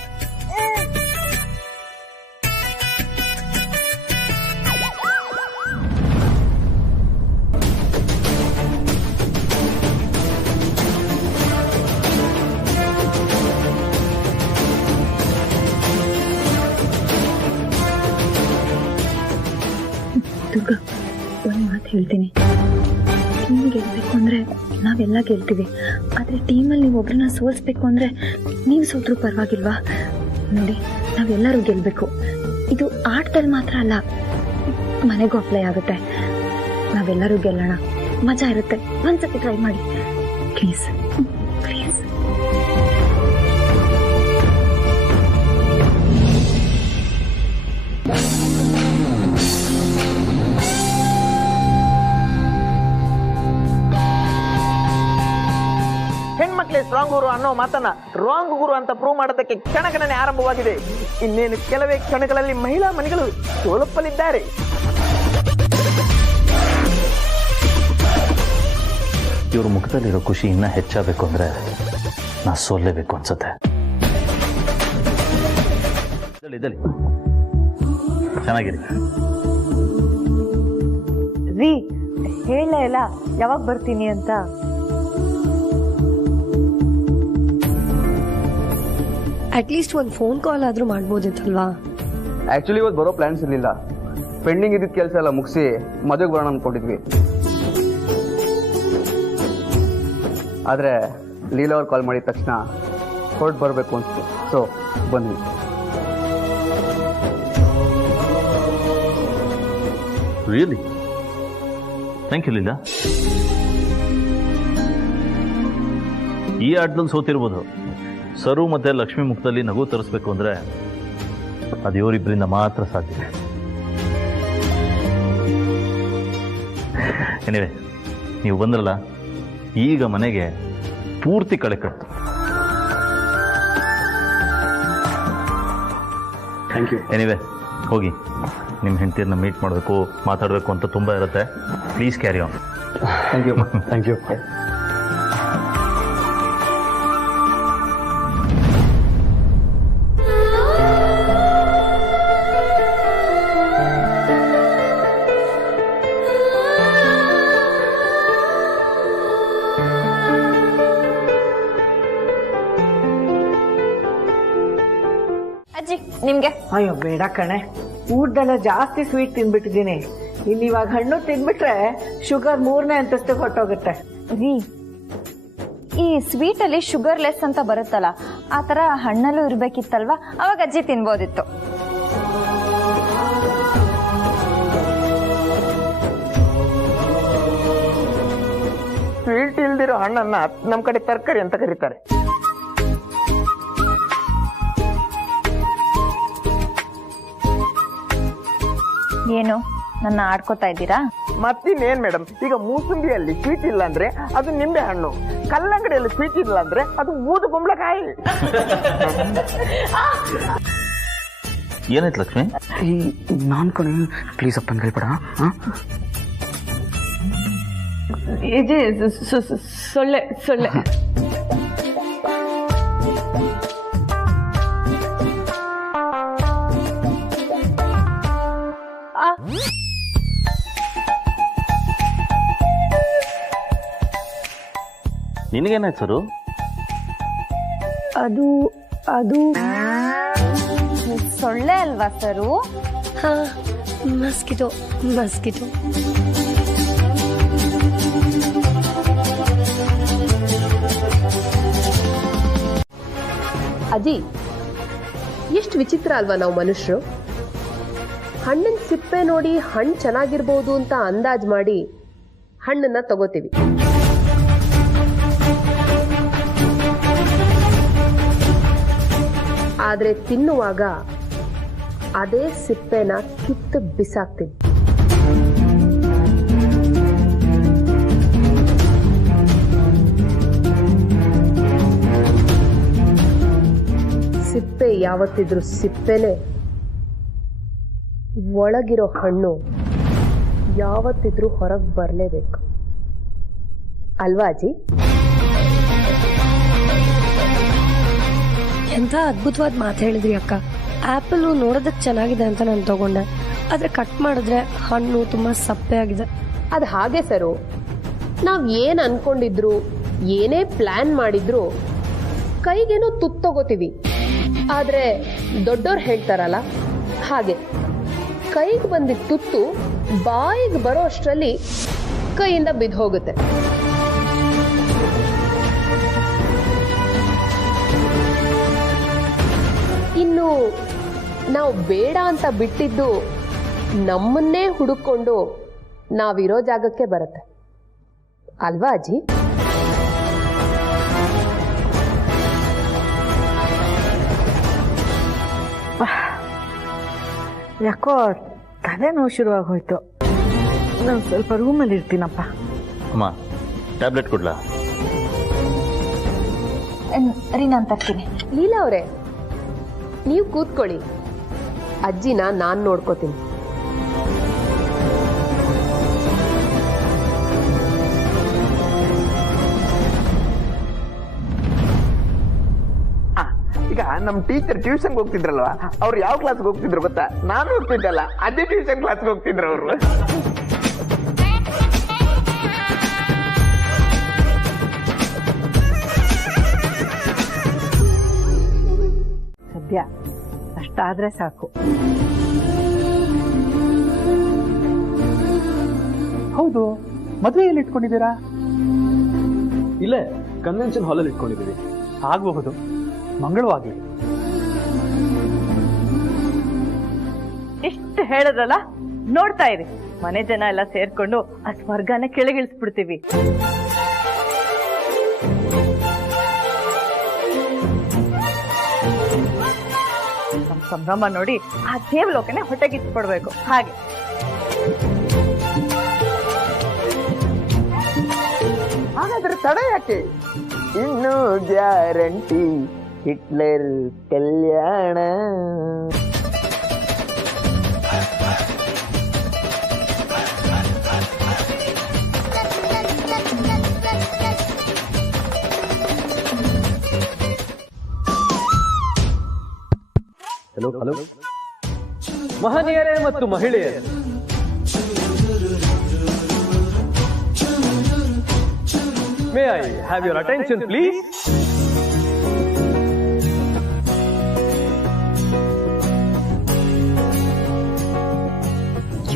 ದುರ್ಗಾ, ಒಂದು ಮಾತು ಹೇಳ್ತೀನಿ. ಟೀಮ್ ಗೆಲ್ಬೇಕು ಅಂದ್ರೆ ನಾವೆಲ್ಲ ಗೆಲ್ತೀವಿ, ಆದ್ರೆ ಟೀಮಲ್ಲಿ ನೀವು ಒಬ್ರನ್ನ ಸೋಲ್ಸ್ಬೇಕು ಅಂದ್ರೆ ನೀವು ಸೋತ್ರೂ ಪರವಾಗಿಲ್ವಾ? ನೋಡಿ, ನಾವೆಲ್ಲರೂ ಗೆಲ್ಬೇಕು. ಇದು ಆಟದಲ್ಲಿ ಮಾತ್ರ ಅಲ್ಲ, ಮನೆಗೂ ಅಪ್ಲೈ ಆಗುತ್ತೆ. ನಾವೆಲ್ಲರೂ ಗೆಲ್ಲೋಣ. ಮಜಾ ಇರುತ್ತೆ. ಒಂದ್ಸತಿ ಟ್ರೈ ಮಾಡಿ ಪ್ಲೀಸ್ ಪ್ಲೀಸ್. ಹೆಣ್ಮಕ್ಳೇ ಸ್ಟ್ರಾಂಗ್ ಗುರು ಅನ್ನೋ ಮಾತನ್ನ ರಾಂಗ್ ಗುರು ಅಂತ ಪ್ರೂವ್ ಮಾಡೋದಕ್ಕೆ ಕ್ಷಣಗಣನೆ ಆರಂಭವಾಗಿದೆ. ಇನ್ನೇನು ಕೆಲವೇ ಕ್ಷಣಗಳಲ್ಲಿ ಮಹಿಳಾ ಮನೆಗಳು ಸೋಲಪ್ಪಲಿದ್ದಾರೆ. ಇವ್ರ ಮುಖದಲ್ಲಿರೋ ಖುಷಿ ಇನ್ನೂ ಹೆಚ್ಚಾಗಬೇಕು ಅಂದರೆ ನಾ ಸೋಲ್ಲೇಬೇಕು ಅನ್ಸುತ್ತೆ. ಇದಳಿ ಚೆನ್ನಾಗಿರಿ. ರೀ ಹೇಳಲೇ ಇಲ್ಲ ಯಾವಾಗ ಬರ್ತೀನಿ ಅಂತ. ಅಟ್ಲೀಸ್ಟ್ ಒಂದು ಫೋನ್ ಕಾಲ್ ಆದ್ರೂ ಮಾಡ್ಬೋದಿತ್ತಲ್ವಾ? ಆಕ್ಚುಲಿ ಇವತ್ತು ಬರೋ ಪ್ಲಾನ್ಸ್ ಇರಲಿಲ್ಲ. ಪೆಂಡಿಂಗ್ ಇದ್ದಿದ್ದ ಕೆಲಸ ಎಲ್ಲ ಮುಗಿಸಿ ಮದುವೆಗೆ ಬರೋಣ ಅಂದ್ಕೊಂಡಿದ್ವಿ. ಆದರೆ ಲೀಲಾ ಅವ್ರು ಕಾಲ್ ಮಾಡಿದ ತಕ್ಷಣ ಹೊರಟು ಬರಬೇಕು ಅನಿಸ್ತು. ಸೊ ಬಂದ್ವಿ. Really thank you Leela. ಈ ಆಟದಲ್ಲಿ ಸೋತಿರ್ಬೋದು. ಸರು ಮತ್ತೆ ಲಕ್ಷ್ಮಿ ಮುಖದಲ್ಲಿ ನಗು ತರಿಸ್ಬೇಕು ಅಂದರೆ ಅದು ಇವರಿಬ್ಬರಿಂದ ಮಾತ್ರ ಸಾಧ್ಯ. ಏನಿವೆ ನೀವು ಬಂದ್ರಲ್ಲ, ಈಗ ಮನೆಗೆ ಪೂರ್ತಿ ಕಳೆ ಕಟ್ಟು. Thank you. ಏನಿವೆ ಹೋಗಿ ನಿಮ್ಮ ಹೆಂಡತಿಯನ್ನ ಮೀಟ್ ಮಾಡಬೇಕು, ಮಾತಾಡಬೇಕು ಅಂತ ತುಂಬ ಇರುತ್ತೆ. Please carry on. Thank you. Thank you. ಅಜ್ಜಿ ನಿಮ್ಗೆ. ಅಯ್ಯೋ ಬೇಡ ಕಣೆ, ಊಟದಲ್ಲ ಜಾಸ್ತಿ ಸ್ವೀಟ್ ತಿನ್ಬಿಟ್ಟಿದ್ದೀನಿ. ಇನ್ನು ಇವಾಗ ಹಣ್ಣು ತಿನ್ಬಿಟ್ರೆ ಶುಗರ್ 3ನೇ ಅಂತಸ್ತಿಗೆ ಹೊಟ್ಟೋಗುತ್ತೆ. ರೀ ಈ ಸ್ವೀಟ್ ಅಲ್ಲಿ ಶುಗರ್ ಲೆಸ್ ಅಂತ ಬರುತ್ತಲ್ಲ, ಆ ತರ ಹಣ್ಣಲ್ಲೂ ಇರ್ಬೇಕಿತ್ತಲ್ವಾ? ಅವಾಗ ಅಜ್ಜಿ ತಿನ್ಬೋದಿತ್ತು. ಸ್ವೀಟ್ ಇಲ್ದಿರೋ ಹಣ್ಣನ್ನ ನಮ್ಮ ಕಡೆ ತರಕಾರಿ ಅಂತ ಕರೀತಾರೆ. ಏನು ನನ್ನ ಆಡ್ಕೋತಾ ಇದ್ದೀರಾ? ಮತ್ತಿನ್ನೇನ್ ಮೇಡಮ್, ಈಗ ಮೂಸಂಬಿಯಲ್ಲಿ ಸ್ವೀಟ್ ಇಲ್ಲ ಅಂದ್ರೆ ಅದು ನಿಂಬೆ ಹಣ್ಣು, ಕಲ್ಲಂಗಡಿಯಲ್ಲಿ ಸ್ವೀಟ್ ಇಲ್ಲ ಅಂದ್ರೆ ಅದು ಊದು ಕುಂಬಳಕಾಯಿ. ಏನಾಯ್ತು ಲಕ್ಷ್ಮಿ? ನಾನು ಕಣೆ, ಪ್ಲೀಸ್ ಅಪ್ಪನ ಕೈಪಡ. ಇದು ಸೊಳ್ಳೆ ಸೊಳ್ಳೆ. ನಿನಗೇನಾಯ್ತು ಸರು? ಅದು ಅದು ಸೊಳ್ಳೆ ಅಲ್ವಾ ಸರು? ಹಾ, ಮಸ್ಕಿಟೋ ಮಸ್ಕಿಟೋ. ಅಜ್ಜಿ, ಎಷ್ಟು ವಿಚಿತ್ರ ಅಲ್ವಾ ನಾವು ಮನುಷ್ಯರು. ಹಣ್ಣಿನ ಸಿಪ್ಪೆ ನೋಡಿ ಹಣ್ಣು ಚೆನ್ನಾಗಿರ್ಬೋದು ಅಂತ ಅಂದಾಜ್ ಮಾಡಿ ಹಣ್ಣನ್ನ ತಗೋತೀವಿ. ಆದ್ರೆ ತಿನ್ನುವಾಗ ಅದೇ ಸಿಪ್ಪೆನ ಕಿತ್ತು ಬಿಸಾಕ್ತೀವಿ. ಸಿಪ್ಪೆ ಯಾವತ್ತಿದ್ರು ಸಿಪ್ಪೆನೆ, ಒಳಗಿರೋ ಹಣ್ಣು ಯಾವತ್ತಿದ್ರೂ ಹೊರಗೆ ಬರಲೇಬೇಕು ಅಲ್ವಾ ಅಜ್ಜಿ? ಎಂಥ ಅದ್ಭುತವಾದ ಮಾತು ಹೇಳಿದ್ರಿ ಅಕ್ಕ. ಆ್ಯಪಲ್ ನೋಡೋದಕ್ಕೆ ಚೆನ್ನಾಗಿದೆ ಅಂತ ನಾನು ತಗೊಂಡೆ, ಆದರೆ ಕಟ್ ಮಾಡಿದ್ರೆ ಹಣ್ಣು ತುಂಬ ಸಪ್ಪೆ ಆಗಿದೆ. ಅದು ಹಾಗೆ ಸರು, ನಾವು ಏನು ಅನ್ಕೊಂಡಿದ್ರು ಏನೇ ಪ್ಲಾನ್ ಮಾಡಿದ್ರು ಕೈಗೇನೋ ತುತ್ತು ತಗೋತೀವಿ. ಆದರೆ ದೊಡ್ಡೋರು ಹೇಳ್ತಾರಲ್ಲ ಹಾಗೆ, ಕೈಗೆ ಬಂದಿದ್ದ ತುತ್ತು ಬಾಯಿಗೆ ಬರೋ ಅಷ್ಟರಲ್ಲಿ ಕೈಯಿಂದ ಬಿದ್ದು ಹೋಗುತ್ತೆ. ಇನ್ನು ನಾವು ಬೇಡ ಅಂತ ಬಿಟ್ಟಿದ್ದು ನಮ್ಮನ್ನೇ ಹುಡುಕೊಂಡು ನಾವಿರೋ ಜಾಗಕ್ಕೆ ಬರುತ್ತೆ ಅಲ್ವಾ ಅಜ್ಜಿ? ಯಾಕೋ ತಲೆನೋವು ಶುರುವಾಗಿ ಹೋಯ್ತು. ನಾನು ಸ್ವಲ್ಪ ರೂಮಲ್ಲಿ ಇರ್ತೀನಪ್ಪ. ಅಮ್ಮ ಟ್ಯಾಬ್ಲೆಟ್ ಕೊಡ್ಲಾ? ರೀ ನಾನು ತರ್ತೀನಿ. ಲೀಲಾ ಅವರೇ, ನೀವು ಕೂತ್ಕೊಳ್ಳಿ, ಅಜ್ಜಿನ ನಾನು ನೋಡ್ಕೋತೀನಿ. ಈಗ ನಮ್ಮ ಟೀಚರ್ ಟ್ಯೂಷನ್ಗೆ ಹೋಗ್ತಿದ್ರಲ್ವಾ, ಅವ್ರು ಯಾವ ಕ್ಲಾಸ್ಗೆ ಹೋಗ್ತಿದ್ರು ಗೊತ್ತಾ? ನಾನು ಹೋಗ್ತಿದ್ದಲ್ಲ, ಅದೇ ಟ್ಯೂಷನ್ ಕ್ಲಾಸ್ಗೆ ಹೋಗ್ತಿದ್ರು ಅವರು. ಸದ್ಯ ಅಷ್ಟಾದ್ರೆ ಸಾಕು. ಹೌದು, ಮದುವೆ ಎಲ್ಲಿ ಇಟ್ಕೊಂಡಿದ್ದೀರಾ? ಇಲ್ಲೇ ಕನ್ವೆನ್ಷನ್ ಹಾಲಲ್ಲಿ ಇಟ್ಕೊಂಡಿದ್ದೀವಿ. ಆಗಬಹುದು, ಮಂಗಳವಾಗ್ಲಿ. ಎಷ್ಟು ಹೇಳಿದ್ರಲ್ಲ, ನೋಡ್ತಾ ಇರಿ, ಮನೆ ಜನ ಎಲ್ಲ ಸೇರ್ಕೊಂಡು ಆ ಸ್ವರ್ಗನ ಕೆಳಗಿಳಿಸ್ಬಿಡ್ತೀವಿ. ನಮ್ ಸಂಭ್ರಮ ನೋಡಿ ಆ ದೇವಲೋಕನೆ ಹೊಟ್ಟೆಗಿಚ್ಕೊಡ್ಬೇಕು. ಹಾಗೆ ಹಾಗಾದ್ರೆ ತಡ ಯಾಕೆ? ಇನ್ನು guarantee Hitler Kalyana. Hello hello, ಮಹನೀಯರೇ ಮತ್ತು ಮಹಿಳೆಯರೇ, may I have your attention please?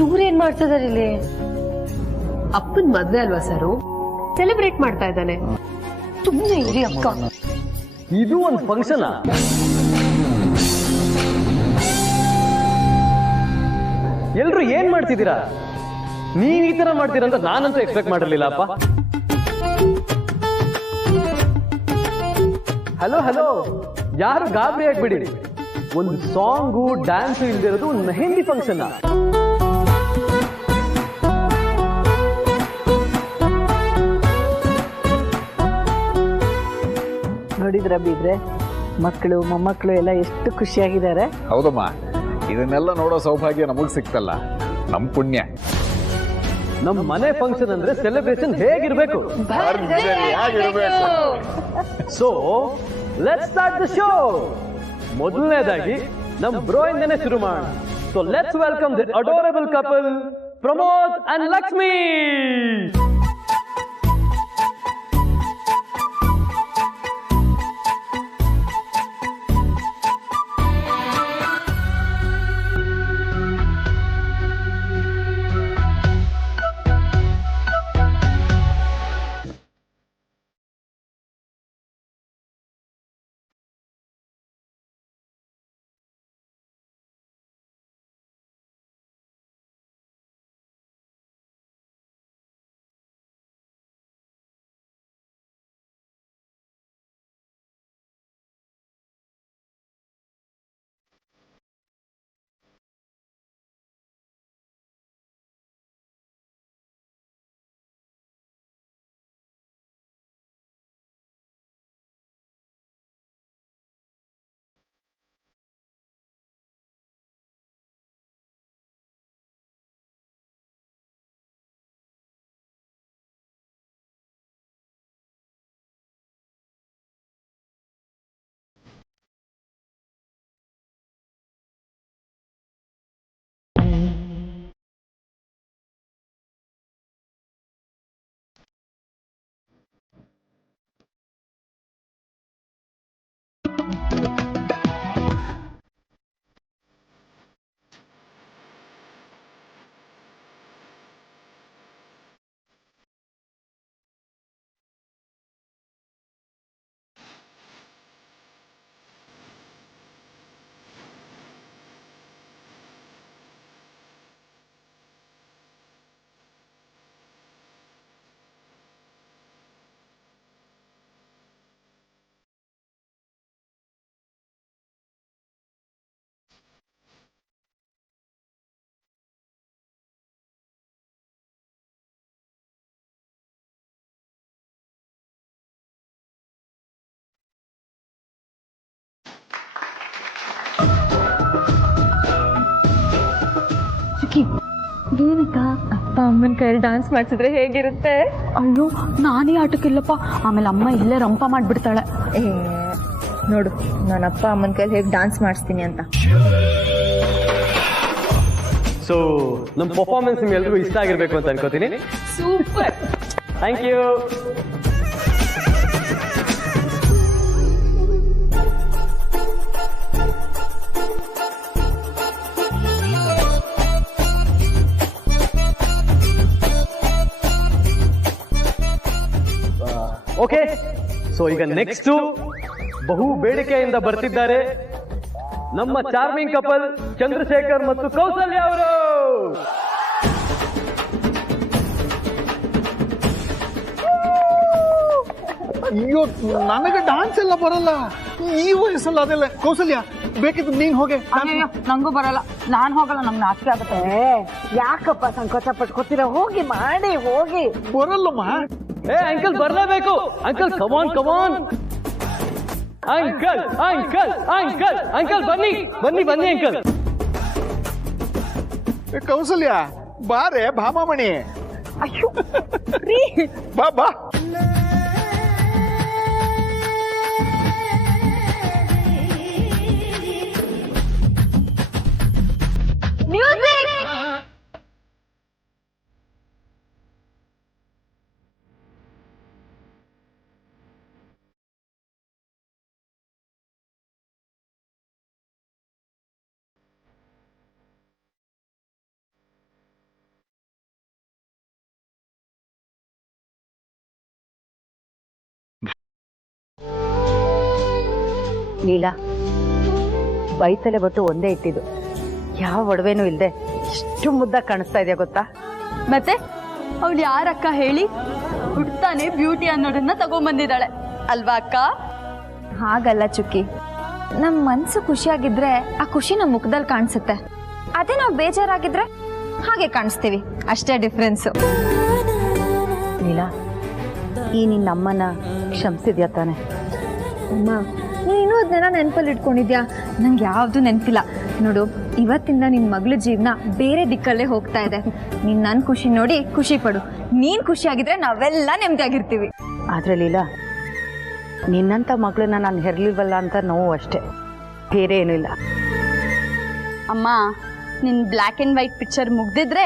ಇವ್ರೇನ್ ಮಾಡ್ತಿದಾರೆ ಇಲ್ಲಿ? ಅಪ್ಪನ್ ಮದ್ವೆ ಅಲ್ವಾ ಸರು, ಸೆಲೆಬ್ರೇಟ್ ಮಾಡ್ತಾ ಇದ್ದಾನೆ. ಸುಮ್ಮನೆ ಇರಿ ಅಕ್ಕ. ಇದು ಒಂದು ಫಂಕ್ಷನ್. ಎಲ್ರು ಏನ್ ಮಾಡ್ತಿದ್ದೀರಾ? ನೀವ್ ಈ ತರ ಮಾಡ್ತೀರಾ ಅಂತ ನಾನಂತೂ ಎಕ್ಸ್ಪೆಕ್ಟ್ ಮಾಡಿರ್ಲಿಲ್ಲ ಅಪ್ಪ. ಹಲೋ ಹಲೋ, ಯಾರು ಗಾಬರಿ ಆಗ್ಬಿಡಿ. ಒಂದು ಸಾಂಗು ಡ್ಯಾನ್ಸ್ ಇಲ್ದಿರೋದು ಒಂದು ಮೆಹಂದಿ ಫಂಕ್ಷನ್. ನೋಡಿದ್ರ ಬೀದ್ರೆ, ಮಕ್ಕಳು ಮೊಮ್ಮಕ್ಕಳು ಎಲ್ಲ ಎಷ್ಟು ಖುಷಿಯಾಗಿದ್ದಾರೆ. ಹೌದಮ್ಮ, ಇದನ್ನೆಲ್ಲ ನೋಡೋ ಸೌಭಾಗ್ಯ ನಮಗ್ ಸಿಕ್ತಲ್ಲ, ನಮ್ ಪುಣ್ಯ. ನಮ್ ಮನೆ ಫಂಕ್ಷನ್ ಅಂದ್ರೆ ಸೆಲೆಬ್ರೇಷನ್ ಹೇಗಿರ್ಬೇಕು? So let's start the show. ಮೊದಲನೇದಾಗಿ ನಮ್ ಬ್ರೋ ಇಂದನೇ ಶುರು ಮಾಡೋಣ. So let's welcome the adorable couple Pramod and Lakshmi. Chukki ಏನಕ್ಕ ಅಪ್ಪ ಅಮ್ಮನ ಕೈಯಲ್ಲಿ ಡಾನ್ಸ್ ಮಾಡಿಸಿದ್ರೆ ಹೇಗಿರುತ್ತೆ? ಅಯ್ಯೋ ನಾನೇ ಆಟಕ್ಕಿಲ್ಲಪ್ಪ, ಆಮೇಲೆ ಅಮ್ಮ ಇಲ್ಲೇ ರಂಪ ಮಾಡಿಬಿಡ್ತಾಳೆ. ನೋಡು ನಾನು ಅಪ್ಪ ಅಮ್ಮನ ಕೈಯಲ್ಲಿ ಹೇಗೆ ಡಾನ್ಸ್ ಮಾಡಿಸ್ತೀನಿ ಅಂತ. ಸೊ ನಮ್ಮ ಪರ್ಫಾರ್ಮೆನ್ಸ್ ನಿಮ್ಗೆಲ್ರಿಗೂ ಇಷ್ಟ ಆಗಿರ್ಬೇಕು ಅಂತ ಅನ್ಕೋತೀನಿ. Super, thank you. Okay, so ಈಗ ನೆಕ್ಸ್ಟ್ ಬಹು ಬೇಡಿಕೆಯಿಂದ ಬರ್ತಿದ್ದಾರೆ ನಮ್ಮ ಚಾರ್ಮಿಂಗ್ ಕಪಲ್ ಚಂದ್ರಶೇಖರ್ ಮತ್ತು ಕೌಸಲ್ಯ ಅವರು. ಅಯ್ಯೋ, ನನಗೆ ಡಾನ್ಸ್ ಎಲ್ಲ ಬರಲ್ಲ ಈ ವಯಸ್ಸಲ್ಲ. ಅದೆಲ್ಲ ಕೌಸಲ್ಯ ಬೇಕಿದ್ದು ನೀನ್ ಹೋಗೆ. ನಂಗೂ ಬರಲ್ಲ, ನಾನ್ ಹೋಗಲ್ಲ, ನಂಗೆ ನಾಚಿಕೆ ಆಗುತ್ತೆ. ಯಾಕಪ್ಪ ಸಂಕೋಚ ಪಟ್ಕೋತೀರ? ಹೋಗಿ ಮಾಡಿ, ಹೋಗಿ. ಬರಲ್ಲಮ್ಮ. ಏ ಅಂಕಲ್ ಬರ್ಲೇಬೇಕು. ಅಂಕಲ್ ಕಮಾನ್ ಕಮಾನ್. ಅಂಕಲ್ ಅಂಕಲ್ ಅಂಕಲ್ ಅಂಕಲ್ ಬನ್ನಿ ಬನ್ನಿ ಬನ್ನಿ ಅಂಕಲ್. ಕೌಸಲ್ಯ ಬಾರೆ ಭಾಮಾಮಣಿ. ಅಯ್ಯೋ ಬಾ ಬಾ. ಲೀಲಾ, ಬೈತಲೆ ಬಟ್ಟು ಒಂದೇ ಇಟ್ಟಿದ್ದು, ಯಾವ ಒಡವೆನೂ ಇಲ್ಲದೆ ಎಷ್ಟು ಮುದ್ದ ಕಾಣಿಸ್ತಾ ಇದೆಯಾ ಗೊತ್ತಾ? ಮತ್ತೆ ಅವಳು ಯಾರಕ್ಕ ಹೇಳಿ? ಹುಡ್ತಾನೆ ಬ್ಯೂಟಿ ಅನ್ನೋದನ್ನ ತಗೊಂಡ್ಬಂದಿದ್ದಾಳೆ ಅಲ್ವಾ ಅಕ್ಕ? ಹಾಗಲ್ಲ ಚುಕ್ಕಿ, ನಮ್ಮ ಮನ್ಸು ಖುಷಿಯಾಗಿದ್ರೆ ಆ ಖುಷಿ ನಮ್ಮ ಮುಖದಲ್ಲಿ ಕಾಣಿಸುತ್ತೆ. ಅದೇ ನಾವು ಬೇಜಾರಾಗಿದ್ರೆ ಹಾಗೆ ಕಾಣಿಸ್ತೀವಿ, ಅಷ್ಟೇ ಡಿಫ್ರೆನ್ಸು. ಲೀಲಾ, ಈ ನಿನ್ನ ಅಮ್ಮನ ಕ್ಷಮಿಸಿದ್ಯಾ ತಾನೆ? ಅಮ್ಮ, ನೀನು ಅದನ್ನೆಲ್ಲ ನೆನಪಲ್ಲಿ ಇಟ್ಕೊಂಡಿದ್ಯಾ? ನಂಗೆ ಯಾವುದು ನೆನಪಿಲ್ಲ. ನೋಡು, ಇವತ್ತಿಂದ ನಿನ್ನ ಮಗಳ ಜೀವನ ಬೇರೆ ದಿಕ್ಕಲ್ಲೇ ಹೋಗ್ತಾ ಇದೆ. ನೀನು ನನ್ನ ಖುಷಿ ನೋಡಿ ಖುಷಿ ಪಡು. ನೀನು ಖುಷಿಯಾಗಿದ್ರೆ ನಾವೆಲ್ಲ ನೆಮ್ಮದಿಯಾಗಿರ್ತೀವಿ. ಆದ್ರೆ ಲೀಲಾ, ನಿನ್ನಂಥ ಮಗಳನ್ನ ನಾನು ಹೆರ್ಲಿಲ್ವಲ್ಲ ಅಂತ ನೋವು ಅಷ್ಟೇ, ಬೇರೆ ಏನೂ ಇಲ್ಲ. ಅಮ್ಮ, ನಿನ್ನ ಬ್ಲ್ಯಾಕ್ ಆ್ಯಂಡ್ ವೈಟ್ ಪಿಕ್ಚರ್ ಮುಗ್ದಿದ್ರೆ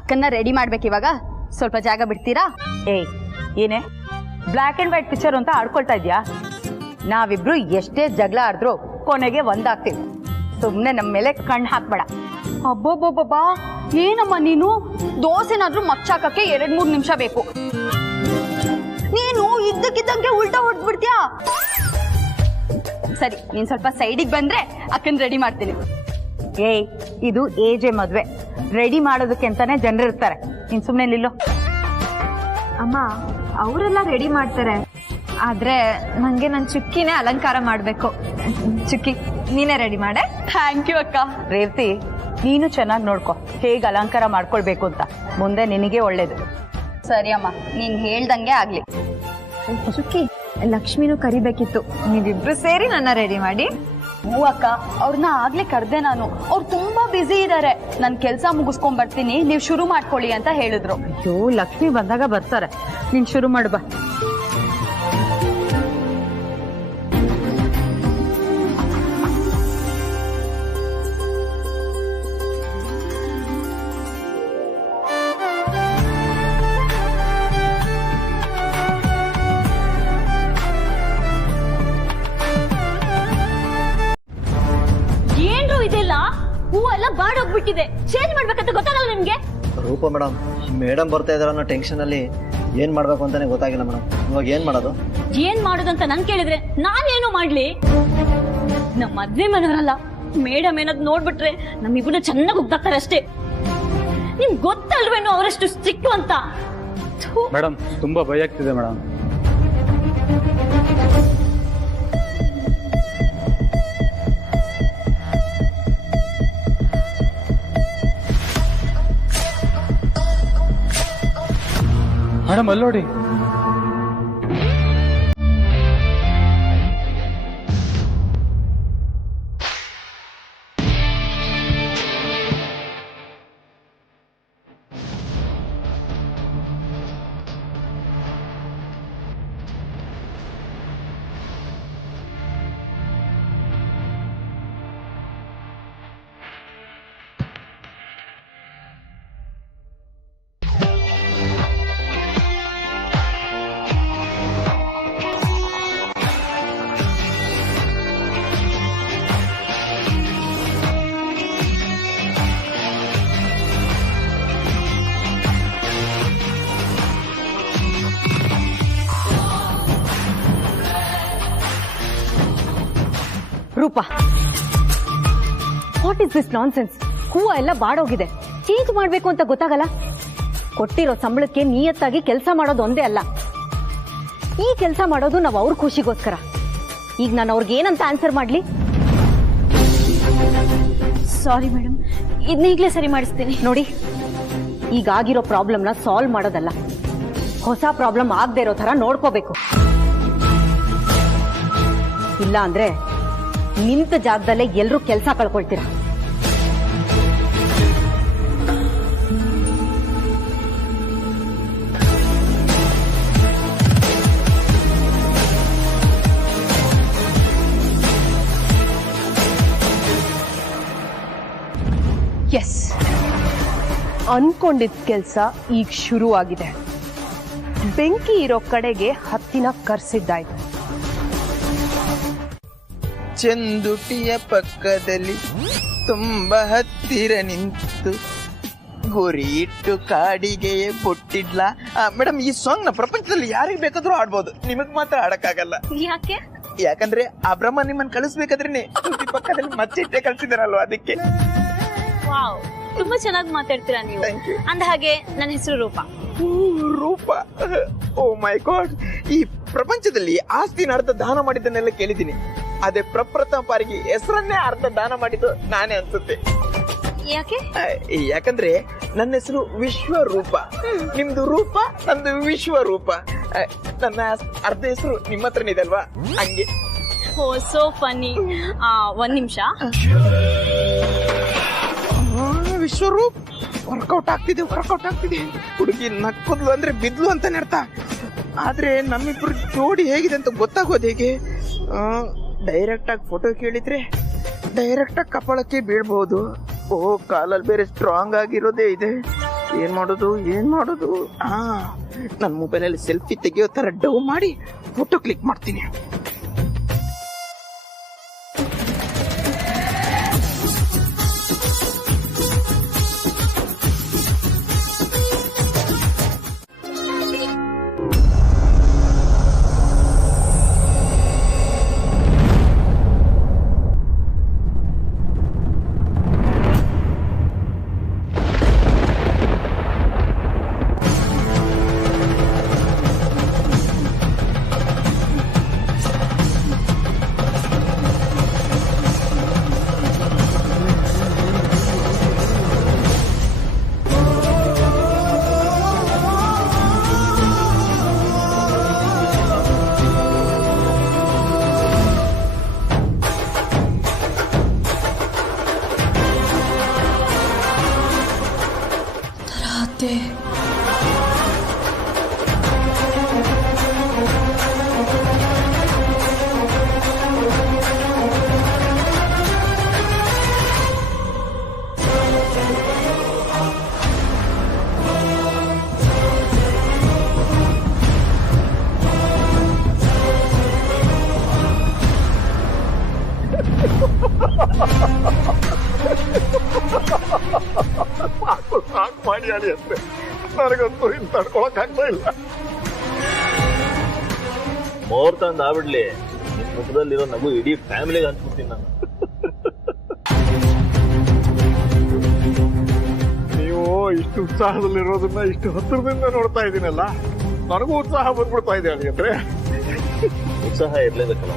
ಅಕ್ಕನ್ನ ರೆಡಿ ಮಾಡ್ಬೇಕು. ಇವಾಗ ಸ್ವಲ್ಪ ಜಾಗ ಬಿಡ್ತೀರಾ? ಏಯ್, ಏನೇ ಬ್ಲ್ಯಾಕ್ ಆ್ಯಂಡ್ ವೈಟ್ ಪಿಕ್ಚರ್ ಅಂತ ಆಡ್ಕೊಳ್ತಾ ಇದೆಯಾ? ನಾವಿಬ್ರು ಎಷ್ಟೇ ಜಗಳ ಆಡಿದ್ರು ಕೊನೆಗೆ ಒಂದಾಗ್ತೀವಿ. ಸುಮ್ಮನೆ ನಮ್ಮ ಮೇಲೆ ಕಣ್ಣು ಹಾಕ್ಬೇಡ. ಅಬ್ಬಬ್ಬಬ್ಬಾ, ಏನಮ್ಮ ನೀನು? ದೋಸೆನಾದ್ರೂ ಮಚ್ಚಾಕಕ್ಕೆ 2-3 ನಿಮಿಷ ಬೇಕು. ನೀನು ಇದ್ದಕ್ಕಿದ್ದಂಗೆ ಉಲ್ಟಾ ಹೊಡ್ಬಿಡ್ತೀಯಾ? ಸರಿ, ನೀನು ಸ್ವಲ್ಪ ಸೈಡಿಗೆ ಬಂದ್ರೆ ಅಕ್ಕನ ರೆಡಿ ಮಾಡ್ತೀನಿ. ಏಯ್, ಇದು ಏಜೆ ಮದುವೆ, ರೆಡಿ ಮಾಡೋದಕ್ಕೆ ಅಂತಾನೆ ಜನರಿರ್ತಾರೆ. ನೀನು ಸುಮ್ಮನೆ ನಿಲ್ಲು. ಅಮ್ಮ, ಅವರೆಲ್ಲ ರೆಡಿ ಮಾಡ್ತಾರೆ, ಆದ್ರೆ ನಂಗೆ ನನ್ನ ಚುಕ್ಕಿನೇ ಅಲಂಕಾರ ಮಾಡಬೇಕು. ಚುಕ್ಕಿ, ನೀನೇ ರೆಡಿ ಮಾಡೆ. ಥ್ಯಾಂಕ್ ಯು ಅಕ್ಕ. ರೇವತಿ, ನೀನು ಚೆನ್ನಾಗಿ ನೋಡ್ಕೊ ಹೇಗೆ ಅಲಂಕಾರ ಮಾಡ್ಕೊಳ್ಬೇಕು ಅಂತ, ಮುಂದೆ ನಿನಗೆ ಒಳ್ಳೇದು. ಸರಿ ಅಮ್ಮ, ನೀನ್ ಹೇಳ್ದಂಗೆ ಆಗ್ಲಿ. ಚುಕ್ಕಿ, ಲಕ್ಷ್ಮಿನೂ ಕರಿಬೇಕಿತ್ತು, ನೀವಿಬ್ರು ಸೇರಿ ನನ್ನ ರೆಡಿ ಮಾಡಿ. ಹ್ಞೂ ಅಕ್ಕ, ಅವ್ರನ್ನ ಆಗ್ಲೇ ಕರೆದೆ ನಾನು. ಅವ್ರು ತುಂಬಾ ಬ್ಯುಸಿ ಇದ್ದಾರೆ. ನಾನು ಕೆಲಸ ಮುಗಿಸ್ಕೊಂಡ್ ಬರ್ತೀನಿ, ನೀವು ಶುರು ಮಾಡ್ಕೊಳ್ಳಿ ಅಂತ ಹೇಳಿದ್ರು. ಅಯ್ಯೋ, ಲಕ್ಷ್ಮಿ ಬಂದಾಗ ಬರ್ತಾರೆ, ನೀನ್ ಶುರು ಮಾಡು ಬಾ. ಇದೆಲ್ಲ ಹೂವೆಲ್ಲ ಬಾಡೋಗ್ಬಿಟ್ಟಿದೆ, ಚೇಂಜ್ ಮಾಡ್ಬೇಕಂತ ಗೊತ್ತಾಗಲ್ಲ ನಿಮ್ಗೆ? ರೂಪ ಮೇಡಮ್, ಮೇಡಮ್ ಬರ್ತಾ ಇದಾರೆ ಅನ್ನೋ ಟೆನ್ಷನ್ ಅಲ್ಲಿ ಏನ್ ಮಾಡ್ಬೇಕು ಅಂತಾನೆ ಗೊತ್ತಾಗಿಲ್ಲ ಮೇಡಮ್. ಇವಾಗ ಏನ್ ಮಾಡೋದು? ಏನ್ ಮಾಡೋದಂತ ನನ್ ಕೇಳಿದ್ರೆ ನಾನೇನು ಮಾಡ್ಲಿ? ನಮ್ಮ ಮದ್ವೆ ಮನೆಯವರಲ್ಲ, ಮೇಡಮ್ ಏನಾದ್ ನೋಡ್ಬಿಟ್ರೆ ನಮ್ಮಿಬ್ಬರನ್ನ ಚೆನ್ನಾಗಿ ಉಗ್ದಾಕ್ತಾರೆ ಅಷ್ಟೇ. ನಿಮ್ಗೆ ಗೊತ್ತಲ್ವೇನೋ ಅವರಷ್ಟು ಸ್ಟ್ರಿಕ್ಟ್ ಅಂತ. ಮೇಡಮ್, ತುಂಬಾ ಭಯ ಆಗ್ತಿದೆ ಮೇಡಮ್. ಮೇಡಮ್, ಅಲ್ಲಿ ನೋಡಿ. ರೂಪ, ವಾಟ್ ಇಸ್ ದಿಸ್ ನಾನ್ಸೆನ್ಸ್? ಹೂವು ಎಲ್ಲ ಬಾಡೋಗಿದೆ, ಚೇಂಜ್ ಮಾಡ್ಬೇಕು ಅಂತ ಗೊತ್ತಾಗಲ್ಲ. ಕೊಟ್ಟಿರೋ ಸಂಬಳಕ್ಕೆ ನಿಯತ್ತಾಗಿ ಕೆಲಸ ಮಾಡೋದು ಒಂದೇ ಅಲ್ಲ, ಈ ಕೆಲಸ ಮಾಡೋದು ನಾವು ಅವ್ರ ಖುಷಿಗೋಸ್ಕರ. ಈಗ ನಾನು ಅವ್ರಿಗೆ ಏನಂತ ಆನ್ಸರ್ ಮಾಡ್ಲಿ? ಸಾರಿ ಮೇಡಮ್, ಇದನ್ನ ಈಗಲೇ ಸರಿ ಮಾಡಿಸ್ತೀನಿ. ನೋಡಿ, ಈಗಾಗಿರೋ ಪ್ರಾಬ್ಲಮ್ನ ಸಾಲ್ವ್ ಮಾಡೋದಲ್ಲ, ಹೊಸ ಪ್ರಾಬ್ಲಮ್ ಆಗದೆ ಇರೋ ತರ ನೋಡ್ಕೋಬೇಕು. ಇಲ್ಲ ಅಂದ್ರೆ ನಿಂತ ಜಾಗದಲ್ಲೇ ಎಲ್ರೂ ಕೆಲಸ ಕಳ್ಕೊಳ್ತೀರಾ. ಎಸ್, ಅನ್ಕೊಂಡಿದ್ದ ಕೆಲಸ ಈಗ ಶುರುವಾಗಿದೆ. ಬೆಂಕಿ ಇರೋ ಕಡೆಗೆ ಹತ್ತಿನ ಕರ್ಸಿದ್ದಾಯ್ತು. ಚಂದುಟಿಯ ಪಕ್ಕದಲ್ಲಿ ತುಂಬಾ ಹತ್ತಿರ ನಿಂತು ಗುರಿ ಇಟ್ಟು ಕಾಡಿಗೆ ಬೊಟ್ಟಿಡ್ಲ. ಮೇಡಮ್, ಈ ಸಾಂಗ್ ನ ಪ್ರಪಂಚದಲ್ಲಿ ಯಾರಿಗೆ ಬೇಕಾದ್ರೂ ಆಡ್ಬೋದು, ನಿಮಗ್ ಮಾತ್ರ ಆಡಕ್ಕಾಗಲ್ಲ. ಯಾಕೆ? ಯಾಕಂದ್ರೆ ಆ ಬ್ರಹ್ಮ ನಿಮ್ಮನ್ನ ಕಳಿಸ್ಬೇಕಾದ್ರೆ ಪಕ್ಕದಲ್ಲಿ ಮಚ್ಚಿಟ್ಟೆ ಕಳ್ಸಿದಾರಲ್ವ, ಅದಕ್ಕೆ. ವಾವ್, ತುಂಬಾ ಚೆನ್ನಾಗಿ ಮಾತಾಡ್ತೀರಾ ನೀವು. ಅಂದ ಹಾಗೆ ನನ್ನ ಹೆಸರು ರೂಪ. ರೂಪ? ಓ ಮೈ ಗಾಡ್, ಈ ಪ್ರಪಂಚದಲ್ಲಿ ಆಸ್ತಿನ ಅರ್ಧ ದಾನ ಮಾಡಿದ್ದನ್ನೆಲ್ಲ ಕೇಳಿದ್ದೀನಿ, ಅದೇ ಪ್ರಪ್ರಥಮ ಬಾರಿಗೆ ಹೆಸರನ್ನೇ ಅರ್ಧ ದಾನ ಮಾಡಿದ್ದು ನಾನೇ ಅನ್ಸುತ್ತೆ. ಯಾಕೆ? ಯಾಕಂದ್ರೆ ನನ್ನ ಹೆಸರು ವಿಶ್ವರೂಪ, ನಿಮ್ದು ರೂಪ, ನಂದು ವಿಶ್ವರೂಪ. ನನ್ನ ಅರ್ಧ ಹೆಸರು ನಿಮ್ಮ ಹತ್ರನೇ ಇದೆ ಅಲ್ವಾ, ಹಂಗೆ. ಓ, ಸೋ ಫನ್ನಿ. ಒಂದ್ ನಿಮಿಷ. ವಿಶ್ವರೂಪ್, ವರ್ಕೌಟ್ ಆಗ್ತಿದೆ. ಹುಡುಗಿ ನಕ್ಕದ್ಲು ಅಂದ್ರೆ ಬಿದ್ಲು ಅಂತಾನೆ ಅರ್ಥ. ಆದ್ರೆ ನಮ್ಮಿಬ್ರು ಜೋಡಿ ಹೇಗಿದೆ ಅಂತ ಗೊತ್ತಾಗೋದು ಹೇಗೆ? ಡೈರೆಕ್ಟ್ ಆಗಿ ಫೋಟೋ ಕೇಳಿದ್ರೆ ಡೈರೆಕ್ಟ್ ಆಗಿ ಕಪಾಳಕ್ಕೆ ಬೀಳ್ಬಹುದು. ಓ, ಕಾಲಲ್ಲಿ ಬೇರೆ ಸ್ಟ್ರಾಂಗ್ ಆಗಿರೋದೇ ಇದೆ. ಏನ್ ಮಾಡೋದು? ನನ್ನ ಮೊಬೈಲಲ್ಲಿ ಸೆಲ್ಫಿ ತೆಗಿಯೋ ತರ ಡೌ ಮಾಡಿ ಫೋಟೋ ಕ್ಲಿಕ್ ಮಾಡ್ತೀನಿ. ಮಾಡಿ ಅಂತ ನನಗಂತೂ ಇನ್ನು ತಡ್ಕೊಳಕ್ ಆಗ್ತಾ ಇಲ್ಲ. ಮುಹೂರ್ತ ಅಂದ ಆಗ್ಬಿಡ್ಲಿ, ನಿಮ್ ಮುಖದಲ್ಲಿರೋ ನಗು ಇಡೀ ಫ್ಯಾಮಿಲಿಗೆ ಹಂಚ್ಬಿಡ್ತೀನಿ ನಾನು. ನೀವು ಇಷ್ಟು ಉತ್ಸಾಹದಲ್ಲಿರೋದನ್ನ ಇಷ್ಟು ಹತ್ತಿರದಿಂದ ನೋಡ್ತಾ ಇದ್ದೀನಲ್ಲ, ನನಗೂ ಉತ್ಸಾಹ ಬಂದ್ಬಿಡ್ತಾ ಇದೆ ಅಂದ್ರೆ. ಉತ್ಸಾಹ ಇರ್ಲೇಬೇಕಲ್ಲ.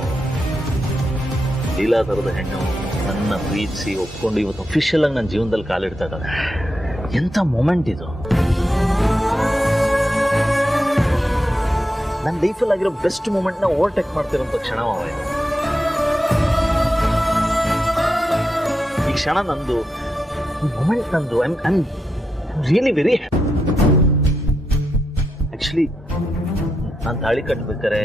ಲೀಲಾ ತರದ ಹೆಣ್ಣು ನನ್ನ ಪ್ರೀತಿಸಿ ಒಪ್ಕೊಂಡು ಇವತ್ತು ಅಫಿಷಿಯಲ್ ಆಗಿ ನನ್ನ ಜೀವನದಲ್ಲಿ ಕಾಲಿಡ್ತಾ ಇದ್ದಾಳೆ. ಎಂತ ಮೂಮೆಂಟ್ ಇದು! ನನ್ನ ಲೈಫಲ್ಲಿ ಆಗಿರೋ ಬೆಸ್ಟ್ ಮೂಮೆಂಟ್ ನ ಓವರ್ಟೇಕ್ ಮಾಡ್ತಿರೋಂಥ ಕ್ಷಣ ಇದು. ಈ ಕ್ಷಣ ನಂದು, ಮೂಮೆಂಟ್ ನಂದು. I am really very actually. ನಾನು ತಾಳಿ ಕಟ್ಬೇಕಾರೆ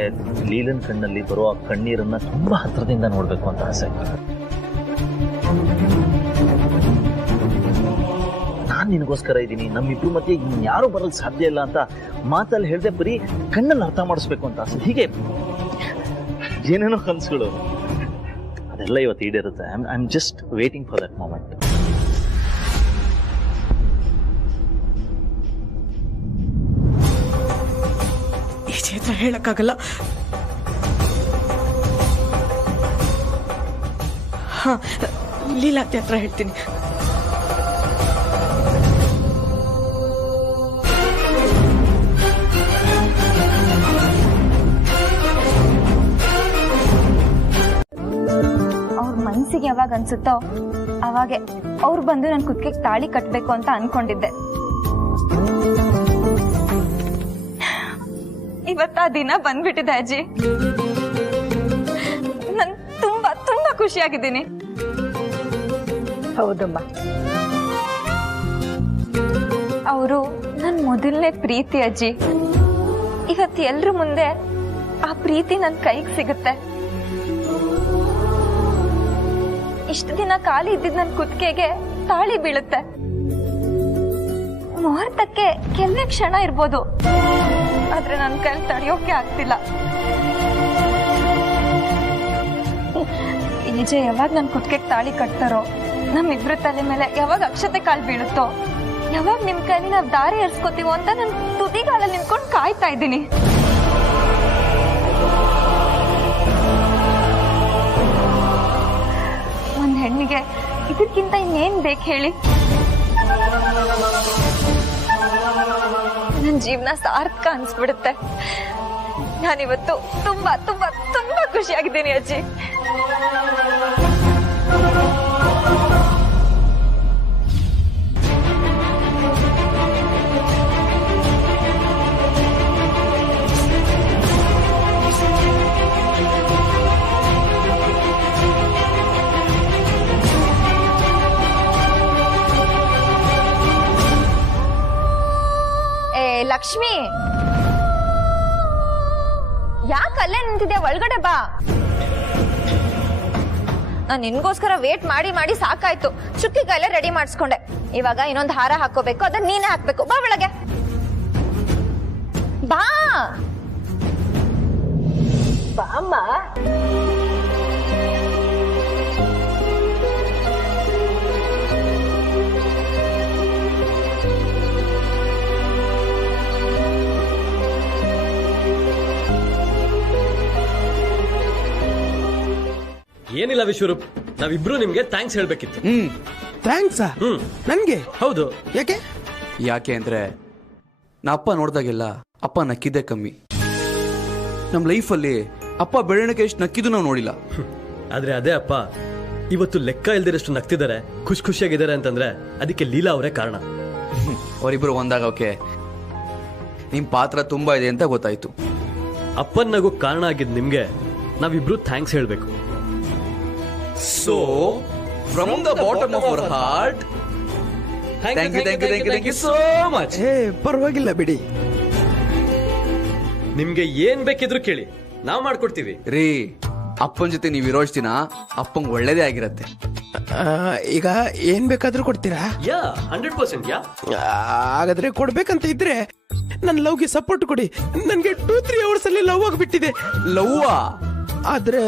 ಲೀಲನ್ ಕಣ್ಣಲ್ಲಿ ಬರೋ ಆ ಕಣ್ಣೀರನ್ನ ತುಂಬಾ ಹತ್ರದಿಂದ ನೋಡ್ಬೇಕು ಅಂತ ಆಸೆ. ನಾನ್ ನಿನಗೋಸ್ಕರ ಇದ್ದೀನಿ, ನಮ್ಮಿಬ್ರು ಮಧ್ಯೆ ಇನ್ಯಾರು ಬರೋದು ಸಾಧ್ಯ ಇಲ್ಲ ಅಂತ ಮಾತಲ್ಲಿ ಹೇಳ್ದೆ, ಬರೀ ಕಣ್ಣಲ್ಲಿ ಅರ್ಥ ಮಾಡಿಸ್ಬೇಕು ಅಂತ ಆಸೆ. ಹೀಗೆ ಏನೇನೋ ಕನಸುಗಳು, ಅದೆಲ್ಲ ಇವತ್ತು ಈಡೇರುತ್ತೆ. I am just waiting for that moment. ಈ ಚೇತ್ರ ಹೇಳಕ್ಕಾಗಲ್ಲ. ಹಾಂ, ಲೀಲಾತಿ ಹತ್ರ ಹೇಳ್ತೀನಿ. ಅವ್ರ ಮನ್ಸಿಗೆ ಯಾವಾಗ ಅನ್ಸುತ್ತೋ ಅವಾಗೆ ಅವ್ರು ಬಂದು ನನ್ನ ಕುತ್ತಿಗೆಗೆ ತಾಳಿ ಕಟ್ಟಬೇಕು ಅಂತ ಅನ್ಕೊಂಡಿದ್ದೆ. ಇವತ್ತು ಆ ದಿನ ಬಂದ್ಬಿಟ್ಟಿದೆ ಅಜ್ಜಿ. ನಾನು ತುಂಬಾ ತುಂಬಾ ಖುಷಿಯಾಗಿದ್ದೀನಿ. ಹೌದಮ್ಮ, ಅವರು ನನ್ನ ಮೊದಲನೇ ಪ್ರೀತಿ ಅಜ್ಜಿ. ಇವತ್ತು ಎಲ್ರ ಮುಂದೆ ಆ ಪ್ರೀತಿ ನನ್ನ ಕೈಗೆ ಸಿಗುತ್ತೆ. ಇಷ್ಟು ದಿನ ಖಾಲಿ ಇದ್ದಿದ್ ನನ್ನ ಕುತ್ತಿಗೆಗೆ ತಾಳಿ ಬೀಳುತ್ತೆ. ಮುಹೂರ್ತಕ್ಕೆ ಕೆಲವೇ ಕ್ಷಣ ಇರ್ಬೋದು, ಆದ್ರೆ ನನ್ನ ಕೈಲಿ ತಡೆಯೋಕೆ ಆಗ್ತಿಲ್ಲ. ಈಜೆ ಯಾವಾಗ ನನ್ನ ಕುತ್ತಿಗೆಗೆ ತಾಳಿ ಕಟ್ತಾರೋ, ನಮ್ಮಿಬ್ರ ತಲೆ ಮೇಲೆ ಯಾವಾಗ ಅಕ್ಷತೆ ಕಾಲು ಬೀಳುತ್ತೋ, ಯಾವಾಗ ನಿಮ್ ಕೈಲಿ ನಾವ್ ದಾರಿ ಎರ್ಸ್ಕೊತೀವೋ ಅಂತ ನಾನು ತುದಿಗಾಲಲ್ಲಿ ನಿಂತ್ಕೊಂಡು ಕಾಯ್ತಾ ಇದ್ದೀನಿ. ಒಂದ್ ಹೆಣ್ಣಿಗೆ ಇದಕ್ಕಿಂತ ಇನ್ನೇನ್ ಬೇಕು ಹೇಳಿ? ನನ್ ಜೀವನ ಸಾರ್ಥಕ ಅನ್ಸ್ಬಿಡುತ್ತೆ. ನಾನಿವತ್ತು ತುಂಬಾ ತುಂಬಾ ತುಂಬಾ ಖುಷಿಯಾಗಿದ್ದೀನಿ ಅಜ್ಜಿ. ಲಕ್ಷ್ಮಿ, ಯಾಕೆ ಅಲ್ಲೇ ನಿಂತಿದ್ಯಾ? ಒಳಗಡೆ ಬಾ. ನಾನು ನಿನ್ಗೋಸ್ಕರ ವೇಟ್ ಮಾಡಿ ಮಾಡಿ ಸಾಕಾಯ್ತು. ಚುಕ್ಕಿ ಕೈಲೇ ರೆಡಿ ಮಾಡಿಸ್ಕೊಂಡೆ. ಇವಾಗ ಇನ್ನೊಂದು ಹಾರ ಹಾಕೋಬೇಕು, ಅದನ್ನ ನೀನೇ ಹಾಕ್ಬೇಕು. ಬಾ ಒಳಗೆ ಬಾ. ಬಾಮ್ಮ. ಏನಿಲ್ಲ ವಿಶ್ವರೂಪ್, ನಾವಿಬ್ರು ನಿಮ್ಗೆ ಥ್ಯಾಂಕ್ಸ್ ಹೇಳ್ಬೇಕಿತ್ತು. ಥ್ಯಾಂಕ್ಸಾ? ನನ್ಗೆ? ಹೌದು. ಯಾಕೆ? ಯಾಕೆ ಅಂದ್ರೆ ನಾ ಅಪ್ಪ ನೋಡ್ದಾಗೆಲ್ಲ ಅಪ್ಪ ನಕ್ಕಿದ್ದೇ ಕಮ್ಮಿ. ನಮ್ಮ ಲೈಫಲ್ಲಿ ಅಪ್ಪ ಬೆಳವಣಿಗೆ ಎಷ್ಟು ನಕ್ಕಿದ್ದು ನಾವು ನೋಡಿಲ್ಲ. ಆದ್ರೆ ಅದೇ ಅಪ್ಪ ಇವತ್ತು ಲೆಕ್ಕ ಇಲ್ದಿರಷ್ಟು ನಗ್ತಿದ್ದಾರೆ, ಖುಷಿಯಾಗಿದ್ದಾರೆ ಅಂತಂದ್ರೆ ಅದಕ್ಕೆ ಲೀಲಾ ಅವರೇ ಕಾರಣ. ಅವರಿಬ್ರು ಒಂದಾಗೋಕೆ ನಿಮ್ ಪಾತ್ರ ತುಂಬಾ ಇದೆ ಅಂತ ಗೊತ್ತಾಯ್ತು. ಅಪ್ಪನ ನಗು ಕಾರಣ ಆಗಿದ್ ನಿಮ್ಗೆ ನಾವಿಬ್ರು ಥ್ಯಾಂಕ್ಸ್ ಹೇಳ್ಬೇಕು. So, from the bottom of our heart, thank you so much. ಪರವಾಗಿಲ್ಲ ಬಿಡಿ. ನಿಮ್ಗೆ ಏನ್ ಬೇಕಿದ್ರು ಕೇಳಿ, ನಾವ್ ಮಾಡ್ಕೊಡ್ತೀವಿ. ರೀ, ಅಪ್ಪನ ಜೊತೆ ನೀವು ಇರೋಷ್ಟು ದಿನ ಅಪ್ಪಂಗ್ ಒಳ್ಳೇದೇ ಆಗಿರತ್ತೆ. ಈಗ ಏನ್ ಬೇಕಾದ್ರೂ ಕೊಡ್ತೀರಾ? 100%. ಹಾಗಾದ್ರೆ ಕೊಡ್ಬೇಕಂತ ಇದ್ರೆ ನನ್ ಲವ್ಗೆ ಸಪೋರ್ಟ್ ಕೊಡಿ. ನನ್ಗೆ 2-3 ಅವರ್ಸ್ ಅಲ್ಲಿ ಲವ್ ಆಗ್ಬಿಟ್ಟಿದೆ. ಲವ್ವಾ? ಆದ್ರೆ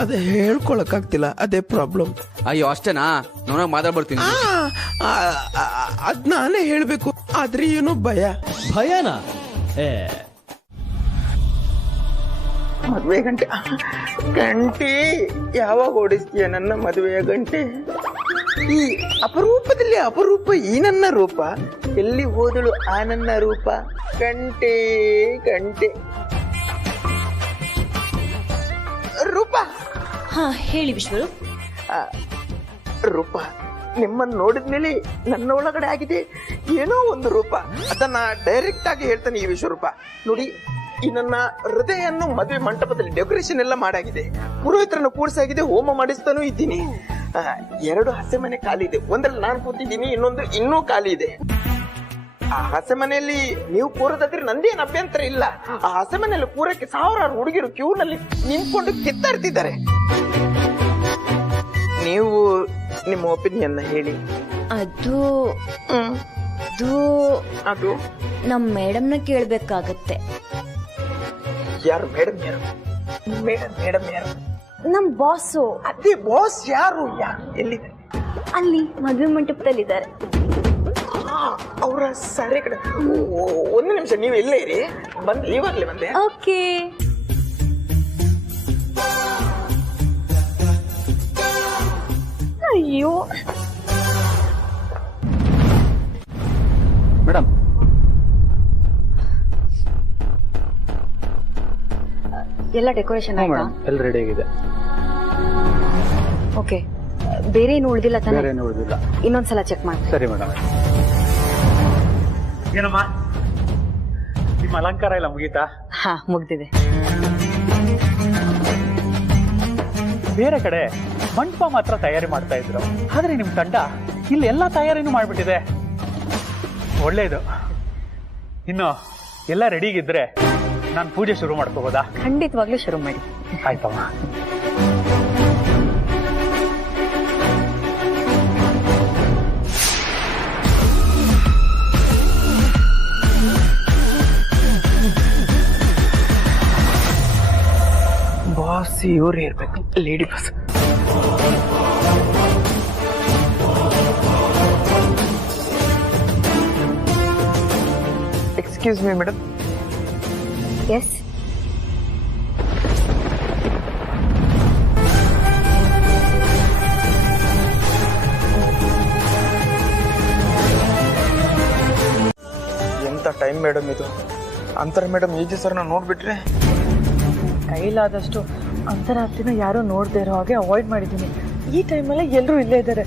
ಅದೇ ಹೇಳ್ಕೊಳಕ್ ಆಗ್ತಿಲ್ಲ, ಅದೇ ಪ್ರಾಬ್ಲಮ್. ಅಯ್ಯೋ ಅಷ್ಟೇನಾ? ನೋಡಕ್ ಮಾತಾಡ್ಬರ್ತೀನಿ. ಅದ್ ನಾನೇ ಹೇಳ್ಬೇಕು, ಆದ್ರೆ ಏನೋ ಭಯನಾ? ಮದುವೆ ಗಂಟೆ ಯಾವಾಗ ಓಡಿಸ್ತೀಯ ನನ್ನ ಮದುವೆಯ ಗಂಟೆ? ಈ ಅಪರೂಪದಲ್ಲಿ ಅಪರೂಪ ಈ ನನ್ನ ರೂಪ, ಎಲ್ಲಿ ಹೋದಳು ಆ ನನ್ನ ರೂಪ. ಗಂಟೆ ರೂಪ. ಹಾ ಹೇಳಿ ವಿಶ್ವರೂಪ್. ರೂಪ, ನಿಮ್ಮನ್ನು ನೋಡಿದ್ಮೇಲೆ ನನ್ನ ಒಳಗಡೆ ಆಗಿದೆ ಏನೋ ಒಂದು ರೂಪ. ಅದನ್ನ ಡೈರೆಕ್ಟ್ ಆಗಿ ಹೇಳ್ತಾನೆ ಈ ವಿಶ್ವರೂಪ. ನೋಡಿ, ಈ ನನ್ನ ಹೃದಯನ್ನು ಮದುವೆ ಮಂಟಪದಲ್ಲಿ ಡೆಕೋರೇಷನ್ ಎಲ್ಲ ಮಾಡಾಗಿದೆ, ಪುರೋಹಿತರನ್ನು ಕೂಡಿಸಾಗಿದೆ, ಹೋಮ ಮಾಡಿಸ್ತಾನೂ ಇದ್ದೀನಿ. 2 ಹಸೆ ಮನೆ ಖಾಲಿ ಇದೆ. ಒಂದ್ರಲ್ಲಿ ನಾನು ಕೂತಿದ್ದೀನಿ, ಇನ್ನೊಂದು ಇನ್ನೂ ಖಾಲಿ ಇದೆ. ಆ ಹಸೆ ಮನೆಯಲ್ಲಿ ನೀವು ಕೂರೋದಾದ್ರೆ ನಂದೇನು ಅಭ್ಯಂತರ ಇಲ್ಲ. ಆ ಹಸೆ ಮನೆಯಲ್ಲಿ ಕೂರಕ್ಕೆ 1000 ಹುಡುಗಿರು ಕ್ಯೂ ನಲ್ಲಿ ನಿಂತ್ಕೊಂಡು ಕಿತ್ತಾಡ್ತಿದ್ದಾರೆ. ನೀವು ನಿಮ್ಮ ಒಪಿನಿಯನ್ ಹೇಳಿ. ಅದು ನಮ್ ಮೇಡಮ್ನ ಕೇಳ್ಬೇಕಾಗತ್ತೆ. ಯಾರು ಮೇಡಮ್? ಯಾರು? ನಮ್ ಬಾಸು. ಅದೇ ಬಾಸ್ ಯಾರು? ಎಲ್ಲಿದೆ? ಅಲ್ಲಿ ಮದುವೆ ಮಂಟಪದಲ್ಲಿದ್ದಾರೆ. ಅವರ ಸರಿ ಕಡೆ. ಒಂದು ನಿಮಿಷ, ನೀವು ಎಲ್ಲೇ ಇರಿ, ಇವಾಗಲೇ ಬಂದೆ. ಓಕೆ. ಅಯ್ಯೋ ಮೇಡಮ್ ಎಲ್ಲ ಡೆಕೋರೇಷನ್ ಆಯ್ತಾ? ಎಲ್ಲ ರೆಡಿ ಆಗಿದೆ. ಓಕೆ, ಬೇರೆ ಏನು ಉಳಿದಿಲ್ಲ ತಾನೆ? ಬೇರೆ ಏನು ಉಳಿದಿಲ್ಲ. ಇನ್ನೊಂದ್ಸಲ ಚೆಕ್ ಮಾಡಿ. ಸರಿ ಮೇಡಮ್. ಏನಮ್ಮ ನಿಮ್ಮ ಅಲಂಕಾರ ಎಲ್ಲ ಮುಗೀತಾ? ಹಾ, ಮುಗ್ದಿದೆ. ಬೇರೆ ಕಡೆ ಮಂಟಪ ಮಾತ್ರ ತಯಾರಿ ಮಾಡ್ತಾ ಇದ್ರು, ಆದ್ರೆ ನಿಮ್ ತಂಡ ಇಲ್ಲಿ ಎಲ್ಲಾ ತಯಾರಿನೂ ಮಾಡ್ಬಿಟ್ಟಿದೆ. ಒಳ್ಳೇದು. ಇನ್ನು ಎಲ್ಲ ರೆಡಿಗಿದ್ರೆ ನಾನು ಪೂಜೆ ಶುರು ಮಾಡ್ಕೋಬೋದಾ? ಖಂಡಿತವಾಗ್ಲೂ ಶುರು ಮಾಡಿ. ಆಯ್ತಮ್ಮ. ಬಾಸ್ ಇವ್ರು ಇರ್ಬೇಕು, lady boss. Excuse me madam. Yes, ಎಂತ ಟೈಮ್ ಮೇಡಮ್ ಇದು. ಅಂತರ ಮೇಡಮ್ ಈಜಿ ಸರ್ನ ನೋಡ್ಬಿಟ್ರೆ ಕೈಲಾದಷ್ಟು ಅಂತರಾತ್ರಿನ ಯಾರು ನೋಡದೇ ಇರೋ ಹಾಗೆ ಅವಾಯ್ಡ್ ಮಾಡಿದ್ದೀನಿ. ಈ ಟೈಮಲ್ಲಿ ಎಲ್ಲರೂ ಇಲ್ಲೇ ಇದ್ದಾರೆ.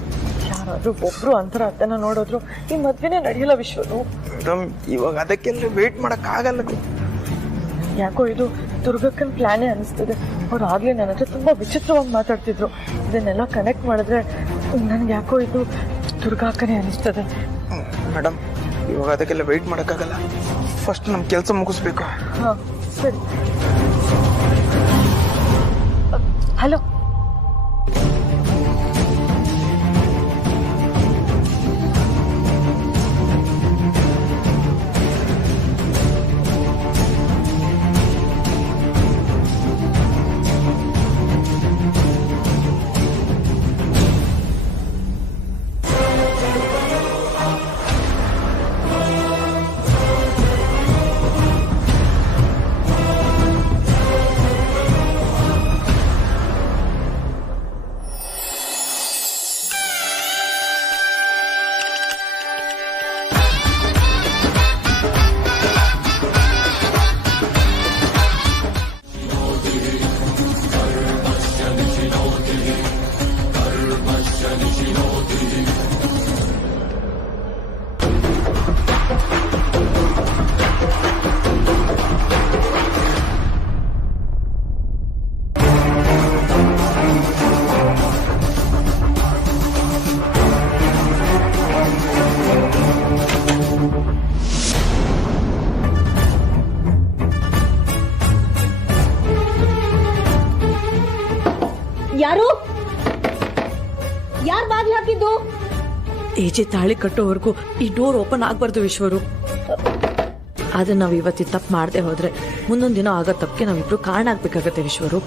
ಯಾರಾದ್ರೂ ಒಬ್ರು ಅಂತರಾತ್ರಿನ ನೋಡಿದ್ರು ಈ ಮದ್ವೆನೇ ನಡೆಯಲ್ಲ ವಿಶ್ವನು. ಮೇಡಮ್ ಇವಾಗ ಅದಕ್ಕೆಲ್ಲ ವೇಟ್ ಮಾಡಕ್ ಆಗಲ್ಲ. ಯಾಕೋ ಇದು ದುರ್ಗಕ್ಕನ್ ಪ್ಲಾನೇ ಅನಿಸ್ತದೆ. ಅವ್ರು ಆಗ್ಲೇ ನನ್ನ ಹತ್ರ ತುಂಬಾ ವಿಚಿತ್ರವಾಗಿ ಮಾತಾಡ್ತಿದ್ರು. ಇದನ್ನೆಲ್ಲ ಕನೆಕ್ಟ್ ಮಾಡಿದ್ರೆ ನನ್ಗೆ ಯಾಕೋ ಇದು ದುರ್ಗಾಕ್ಕನೇ ಅನಿಸ್ತದೆ. ಮೇಡಮ್ ಇವಾಗ ಅದಕ್ಕೆಲ್ಲ ವೇಟ್ ಮಾಡಕ್ಕಾಗಲ್ಲ. ಫಸ್ಟ್ ನಮ್ ಕೆಲಸ ಮುಗಿಸ್ಬೇಕು. ಹಾ ಸರಿ. ಹಲೋ, ಯಾರು ಯಾರು ಬಾಗಿಲು ಹಾಕಿದ್ದು? ಏಜೆ ತಾಳಿ ಕಟ್ಟೋವರೆಗೂ ಈ ಡೋರ್ ಓಪನ್ ಆಗ್ಬಾರ್ದು ವಿಶ್ವರು. ಆದ್ರೆ ನಾವ್ ಇವತ್ತಿ ತಪ್ಪು ಮಾಡದೆ ಹೋದ್ರೆ ಮುಂದೊಂದ್ ದಿನ ಆಗೋ ತಪ್ಪಿಗೆ ನಾವಿಬ್ರು ಕಾರಣ ಆಗ್ಬೇಕಾಗತ್ತೆ ವಿಶ್ವರು.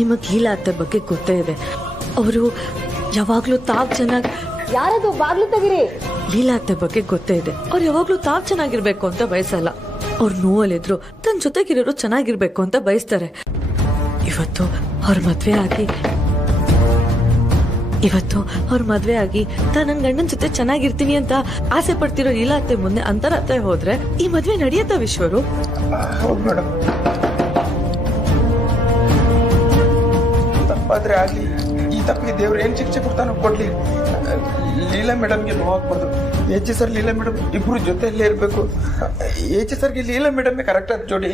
ನಿಮಗ್ ಲೀಲಾತ್ತೆ ಬಗ್ಗೆ ಗೊತ್ತೇ ಇದೆ. ಅವರು ಯಾವಾಗ್ಲೂ ತಾವ್ ಚೆನ್ನಾಗಿ. ಯಾರದು ಬಾಗಿಲು ತೆಗಿರಿ? ಲೀಲಾತ್ತೆ ಬಗ್ಗೆ ಗೊತ್ತೇ ಇದೆ. ಅವ್ರು ಯಾವಾಗ್ಲೂ ತಾವ್ ಚೆನ್ನಾಗಿರ್ಬೇಕು ಅಂತ ಬಯಸಲ್ಲ. ಅವ್ರು ನೋವಲ್ಲಿದ್ರು ತನ್ನ ಜೊತೆಗಿರೋರು ಚೆನ್ನಾಗಿರ್ಬೇಕು ಅಂತ ಬಯಸ್ತಾರೆ. ಇವತ್ತು ಅವ್ರ ಮದ್ವೆ ಆಗಿ ನನ್ನ ಗಂಡನ ಜೊತೆ ಚೆನ್ನಾಗಿರ್ತೀನಿ ಅಂತ ಆಸೆ ಪಡ್ತಿರೋ ಲೀಲಾತ್ತೆ ಮುಂದೆ ಅಂತರತ್ತೆ ಹೋದ್ರೆ ಈ ಮದ್ವೆ ನಡೆಯತ್ತ ವಿಶ್ವರು? ತಪ್ಪಾದ್ರೆ ಆಗ್ಲಿ, ಈ ತಪ್ಪಿಗೆ ದೇವ್ರು ಏನ್ ಶಿಕ್ಷೆ ಕೊಡ್ತಾನೋ ಕೊಡ್ಲಿ. ಲೀಲಾ ಮೇಡಮ್ಗೆ ನೋವಾಗ್ಬಾರ್ದು. ಎಚ್ ಸರ್ ಲೀಲಾ ಮೇಡಮ್ ಇಬ್ರು ಜೊತೆಯಲ್ಲೇ ಇರ್ಬೇಕು. ಎಚ್ ಸರ್ಗೆ ಲೀಲಾ ಮೇಡಮ್ ಕರೆಕ್ಟ್ ಆದ ಜೋಡಿ,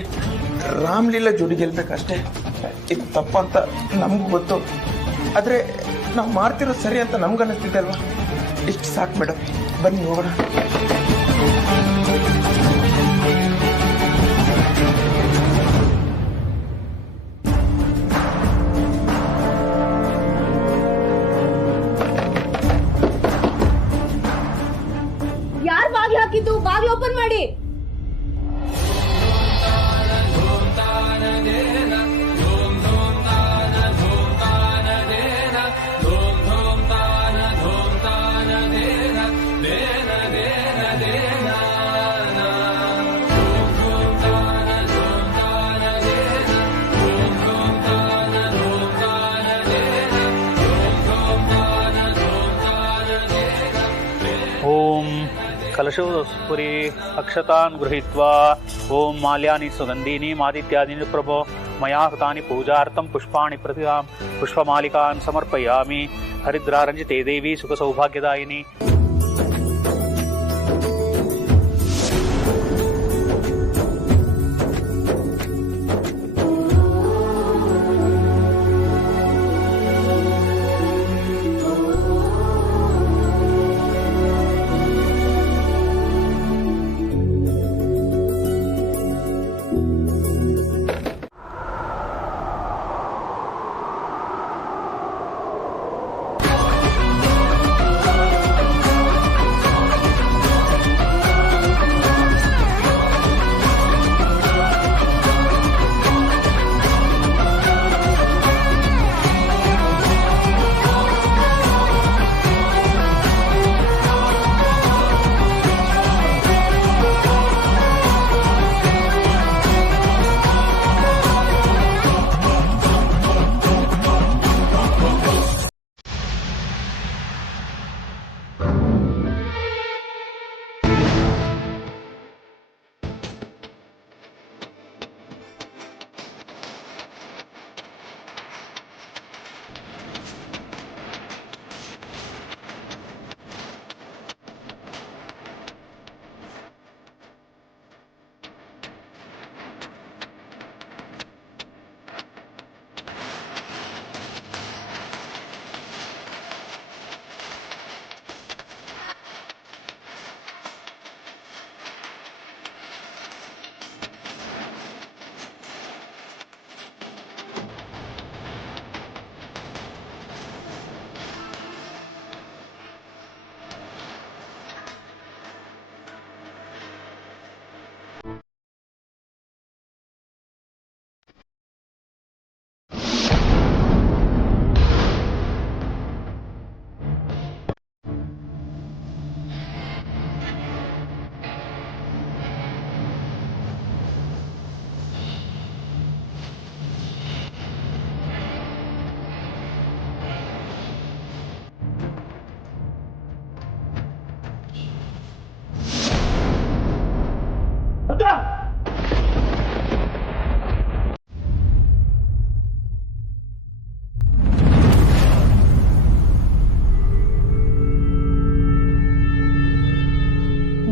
ರಾಮ್ ಲೀಲಾ ಜೋಡಿ ಗೆಲ್ಬೇಕಷ್ಟೇ. ಇದು ತಪ್ಪಂತ ನಮ್ಗೂ ಗೊತ್ತು, ಆದ್ರೆ ನಾವು ಮಾಡ್ತಿರೋದು ಸರಿ ಅಂತ ನಮ್ಗನ್ನಿಸ್ತಿದೆ ಅಲ್ವಾ? ಇಷ್ಟು ಸಾಕು ಮೇಡಮ್, ಬನ್ನಿ ಹೋಗೋಣ. ಯಾರು ಬಾಗಿಲು ಹಾಕಿದ್ದು? ಬಾಗಿಲು ಓಪನ್ ಮಾಡಿ. कलशोस्फुरी अक्षतान् गृहीत्वा ओम माल्यानि सुगन्धीनि आदित्यादीनि प्रभो मया हृतानि पूजार्थं पुष्पाणि प्रतिदां पुष्पमालिकान् समर्पयामि। हरिद्रारञ्जिते देवी सुखसौभाग्यदायिनी।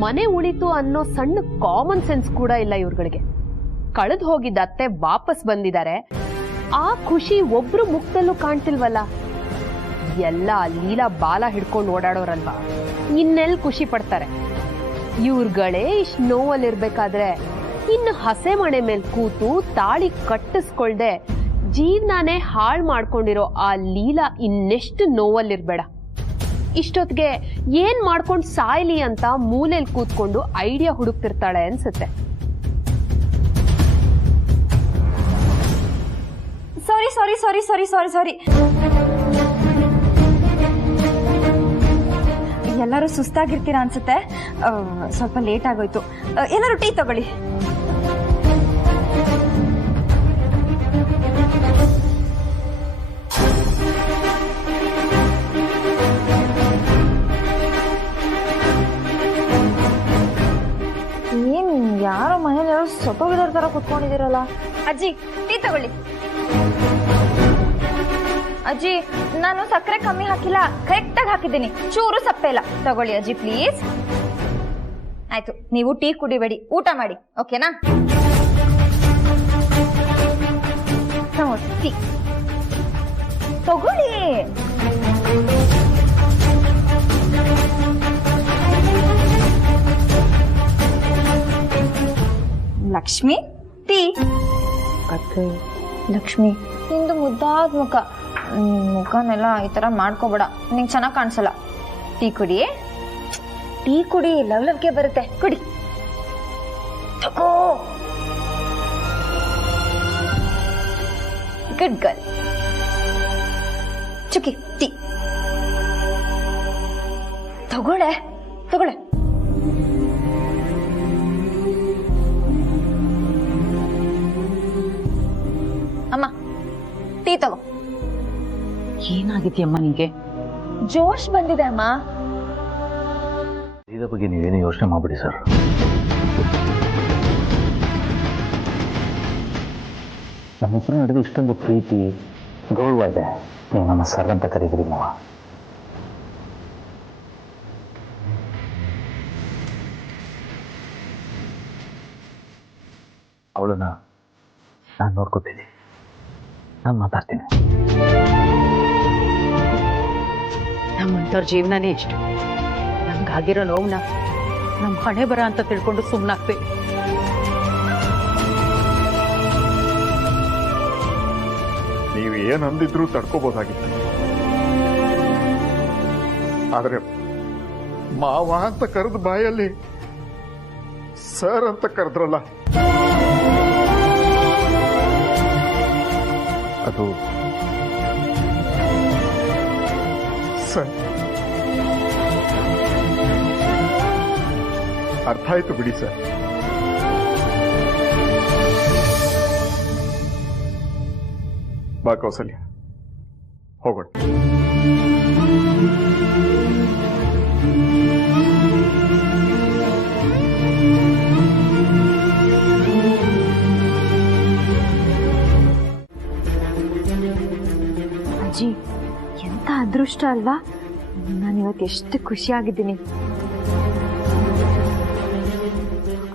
ಮನೆ ಉಳಿತು ಅನ್ನೋ ಸಣ್ಣ ಕಾಮನ್ ಸೆನ್ಸ್ ಕೂಡ ಇಲ್ಲ ಇವ್ರುಗಳಿಗೆ. ಕಳೆದು ಹೋಗಿದ್ದ ಅತ್ತೆ ವಾಪಸ್ ಬಂದಿದ್ದಾರೆ, ಆ ಖುಷಿ ಒಬ್ರು ಮುಖದಲ್ಲೂ ಕಾಣ್ತಿಲ್ವಲ್ಲ. ಎಲ್ಲ ಲೀಲಾ ಬಾಲ ಹಿಡ್ಕೊಂಡು ಓಡಾಡೋರಲ್ವಾ, ಇನ್ನೆಲ್ ಖುಷಿ ಪಡ್ತಾರೆ. ಇವ್ರುಗಳೇ ಇಷ್ಟು ನೋವಲ್ಲಿರ್ಬೇಕಾದ್ರೆ ಇನ್ನು ಹಸೆ ಮನೆ ಮೇಲೆ ಕೂತು ತಾಳಿ ಕಟ್ಟಿಸ್ಕೊಳ್ದೆ ಜೀವನಾನೇ ಹಾಳು ಮಾಡ್ಕೊಂಡಿರೋ ಆ ಲೀಲಾ ಇನ್ನೆಷ್ಟು ನೋವಲ್ಲಿರ್ಬೇಡ. ಇಷ್ಟೊತ್ತಿಗೆ ಏನ್ ಮಾಡ್ಕೊಂಡು ಸಾಯ್ಲಿ ಅಂತ ಮೂಲೆಯಲ್ಲಿ ಕೂತ್ಕೊಂಡು ಐಡಿಯಾ ಹುಡುಕ್ತಿರ್ತಾಳೆ ಅನ್ಸುತ್ತೆ. ಸಾರಿ ಸಾರಿ ಸಾರಿ ಸಾರಿ ಸಾರಿ ಸಾರಿ ಎಲ್ಲರೂ ಸುಸ್ತಾಗಿರ್ತೀರಾ ಅನ್ಸುತ್ತೆ. ಸ್ವಲ್ಪ ಲೇಟ್ ಆಗೋಯ್ತು. ಎಲ್ಲರೂ ಟೀ ತಗೊಳ್ಳಿ. ಏನ್ ಯಾರೋ ಮನೇಲಿ ಯಾರೋ ಸೊಟ್ಟೋಗಿದಾರ ತರ ಕುತ್ಕೊಂಡಿದ್ದೀರಲ್ಲ. ಅಜ್ಜಿ ಟೀ ತಗೊಳ್ಳಿ. ಅಜ್ಜಿ ನಾನು ಸಕ್ಕರೆ ಕಮ್ಮಿ ಹಾಕಿಲ್ಲ, ಕರೆಕ್ಟ್ ಆಗಿ ಹಾಕಿದ್ದೀನಿ, ಚೂರು ಸಪ್ಪೆ ಇಲ್ಲ. ತಗೊಳ್ಳಿ ಅಜ್ಜಿ ಪ್ಲೀಸ್. ಆಯ್ತು, ನೀವು ಟೀ ಕುಡಿಬೇಡಿ, ಊಟ ಮಾಡಿ, ಓಕೆನಾ? ಟೀ ತಗೊಳ್ಳಿ. ಲಕ್ಷ್ಮಿ ಟೀ. ಲಕ್ಷ್ಮಿ ನಿಂದು ಮುದ್ದಾದ ಮುಖ, ಮುಖನೆಲ್ಲ ಈ ತರ ಮಾಡ್ಕೋಬೇಡ, ನಿಂಗೆ ಚೆನ್ನಾಗಿ ಕಾಣಿಸಲ್ಲ. ಟೀ ಕುಡಿ, ಟೀ ಕುಡಿ, ಲವ್ಲವ್ಗೆ ಬರುತ್ತೆ, ಕುಡಿ. ತಗೋ, ಗುಡ್ ಗರ್ಲ್. ಚುಕ್ಕಿ ಟೀ ತಗೊಳ್ಳೆ, ತಗೊಳ್ಳೆ. ಅಮ್ಮ ಟೀ ತಗೋ. ಏನಾಗಿದ್ಯಮ್ಮ ನಿಂಗೆ? ಜೋಶ್ ಬಂದಿದೆ ಅಮ್ಮ. ಇದ್ರ ಬಗ್ಗೆ ನೀವೇನು ಯೋಚನೆ ಮಾಡಬೇಡಿ ಸರ್. ನಮ್ಮಿಬ್ಬರ ನಡುವೆ ಇಷ್ಟೊಂದು ಪ್ರೀತಿ ಗೌರವ ಇದೆ. ನೀವು ನನ್ನ ಸರ್ ಅಂತ ಕರೀತೀರಿ ಮಾವ. ಅವಳನ್ನ ನಾನು ನೋಡ್ಕೋತೀನಿ, ನಾನು ಮಾತಾಡ್ತೀನಿ. ನಮ್ಮಂಥವ್ರ ಜೀವನನೇ ಇಷ್ಟು. ನಮ್ಗಾಗಿರೋ ನೋವನ್ನ ನಮ್ಮ ಹಣೆ ಬರ ಅಂತ ತಿಳ್ಕೊಂಡು ಸುಮ್ಮನಾಗ್ತೀವಿ. ನೀವು ಏನ್ ಅಂದಿದ್ರು ತಡ್ಕೋಬಹುದಾಗಿತ್ತು. ಆದ್ರೆ ಮಾವ ಅಂತ ಕರೆದ ಬಾಯಲ್ಲಿ ಸರ್ ಅಂತ ಕರೆದ್ರಲ್ಲ, ಅದು ಸರ್ ಅರ್ಥ ಆಯ್ತು ಬಿಡಿ ಸರ್. ಬಾ ಕೌಸಲ್ಯ, ಹೋಗೋಣ. ಅಜ್ಜಿ, ಎಂತ ಅದೃಷ್ಟ ಅಲ್ವಾ? ನಾನು ಇವತ್ತು ಎಷ್ಟು ಖುಷಿಯಾಗಿದ್ದೀನಿ.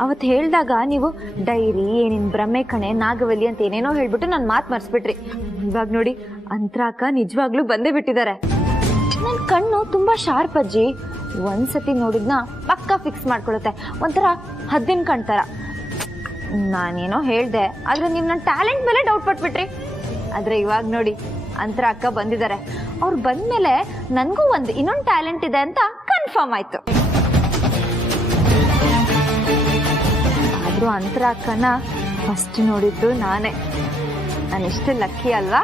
ಅವತ್ತು ಹೇಳಿದಾಗ ನೀವು ಡೈರಿ, ಏನಿನ್ ಭ್ರಮೆ ಕಣೆ, ನಾಗವಲ್ಲಿ ಅಂತ ಏನೇನೋ ಹೇಳ್ಬಿಟ್ಟು ನನ್ನ ಮಾತು ಮರ್ಸ್ಬಿಟ್ರಿ. ಇವಾಗ ನೋಡಿ, ಅಂತರಾಕ ನಿಜವಾಗ್ಲೂ ಬಂದೇ ಬಿಟ್ಟಿದ್ದಾರೆ. ನನ್ನ ಕಣ್ಣು ತುಂಬಾ ಶಾರ್ಪ್ ಅಜ್ಜಿ. ಒಂದ್ಸತಿ ನೋಡಿದ್ನ ಪಕ್ಕ ಫಿಕ್ಸ್ ಮಾಡ್ಕೊಳುತ್ತೆ, ಒಂಥರ ಹದ್ದಿನ ಕಣ್ತರ. ನಾನೇನೋ ಹೇಳ್ದೆ, ಆದ್ರೆ ನೀವು ನನ್ನ ಟ್ಯಾಲೆಂಟ್ ಮೇಲೆ ಡೌಟ್ ಪಟ್ಬಿಟ್ರಿ. ಆದ್ರೆ ಇವಾಗ ನೋಡಿ, ಅಂತರಾಕ ಬಂದಿದ್ದಾರೆ. ಅವ್ರು ಬಂದ್ಮೇಲೆ ನನಗೂ ಇನ್ನೊಂದು ಟ್ಯಾಲೆಂಟ್ ಇದೆ ಅಂತ ಕನ್ಫರ್ಮ್ ಆಯ್ತು. ಆದ್ರೂ ಅಂತರಾಕನ ಫಸ್ಟ್ ನೋಡಿದ್ದು ನಾನೇ. ನಾನಿಷ್ಟು ಲಕ್ಕಿ ಅಲ್ವಾ?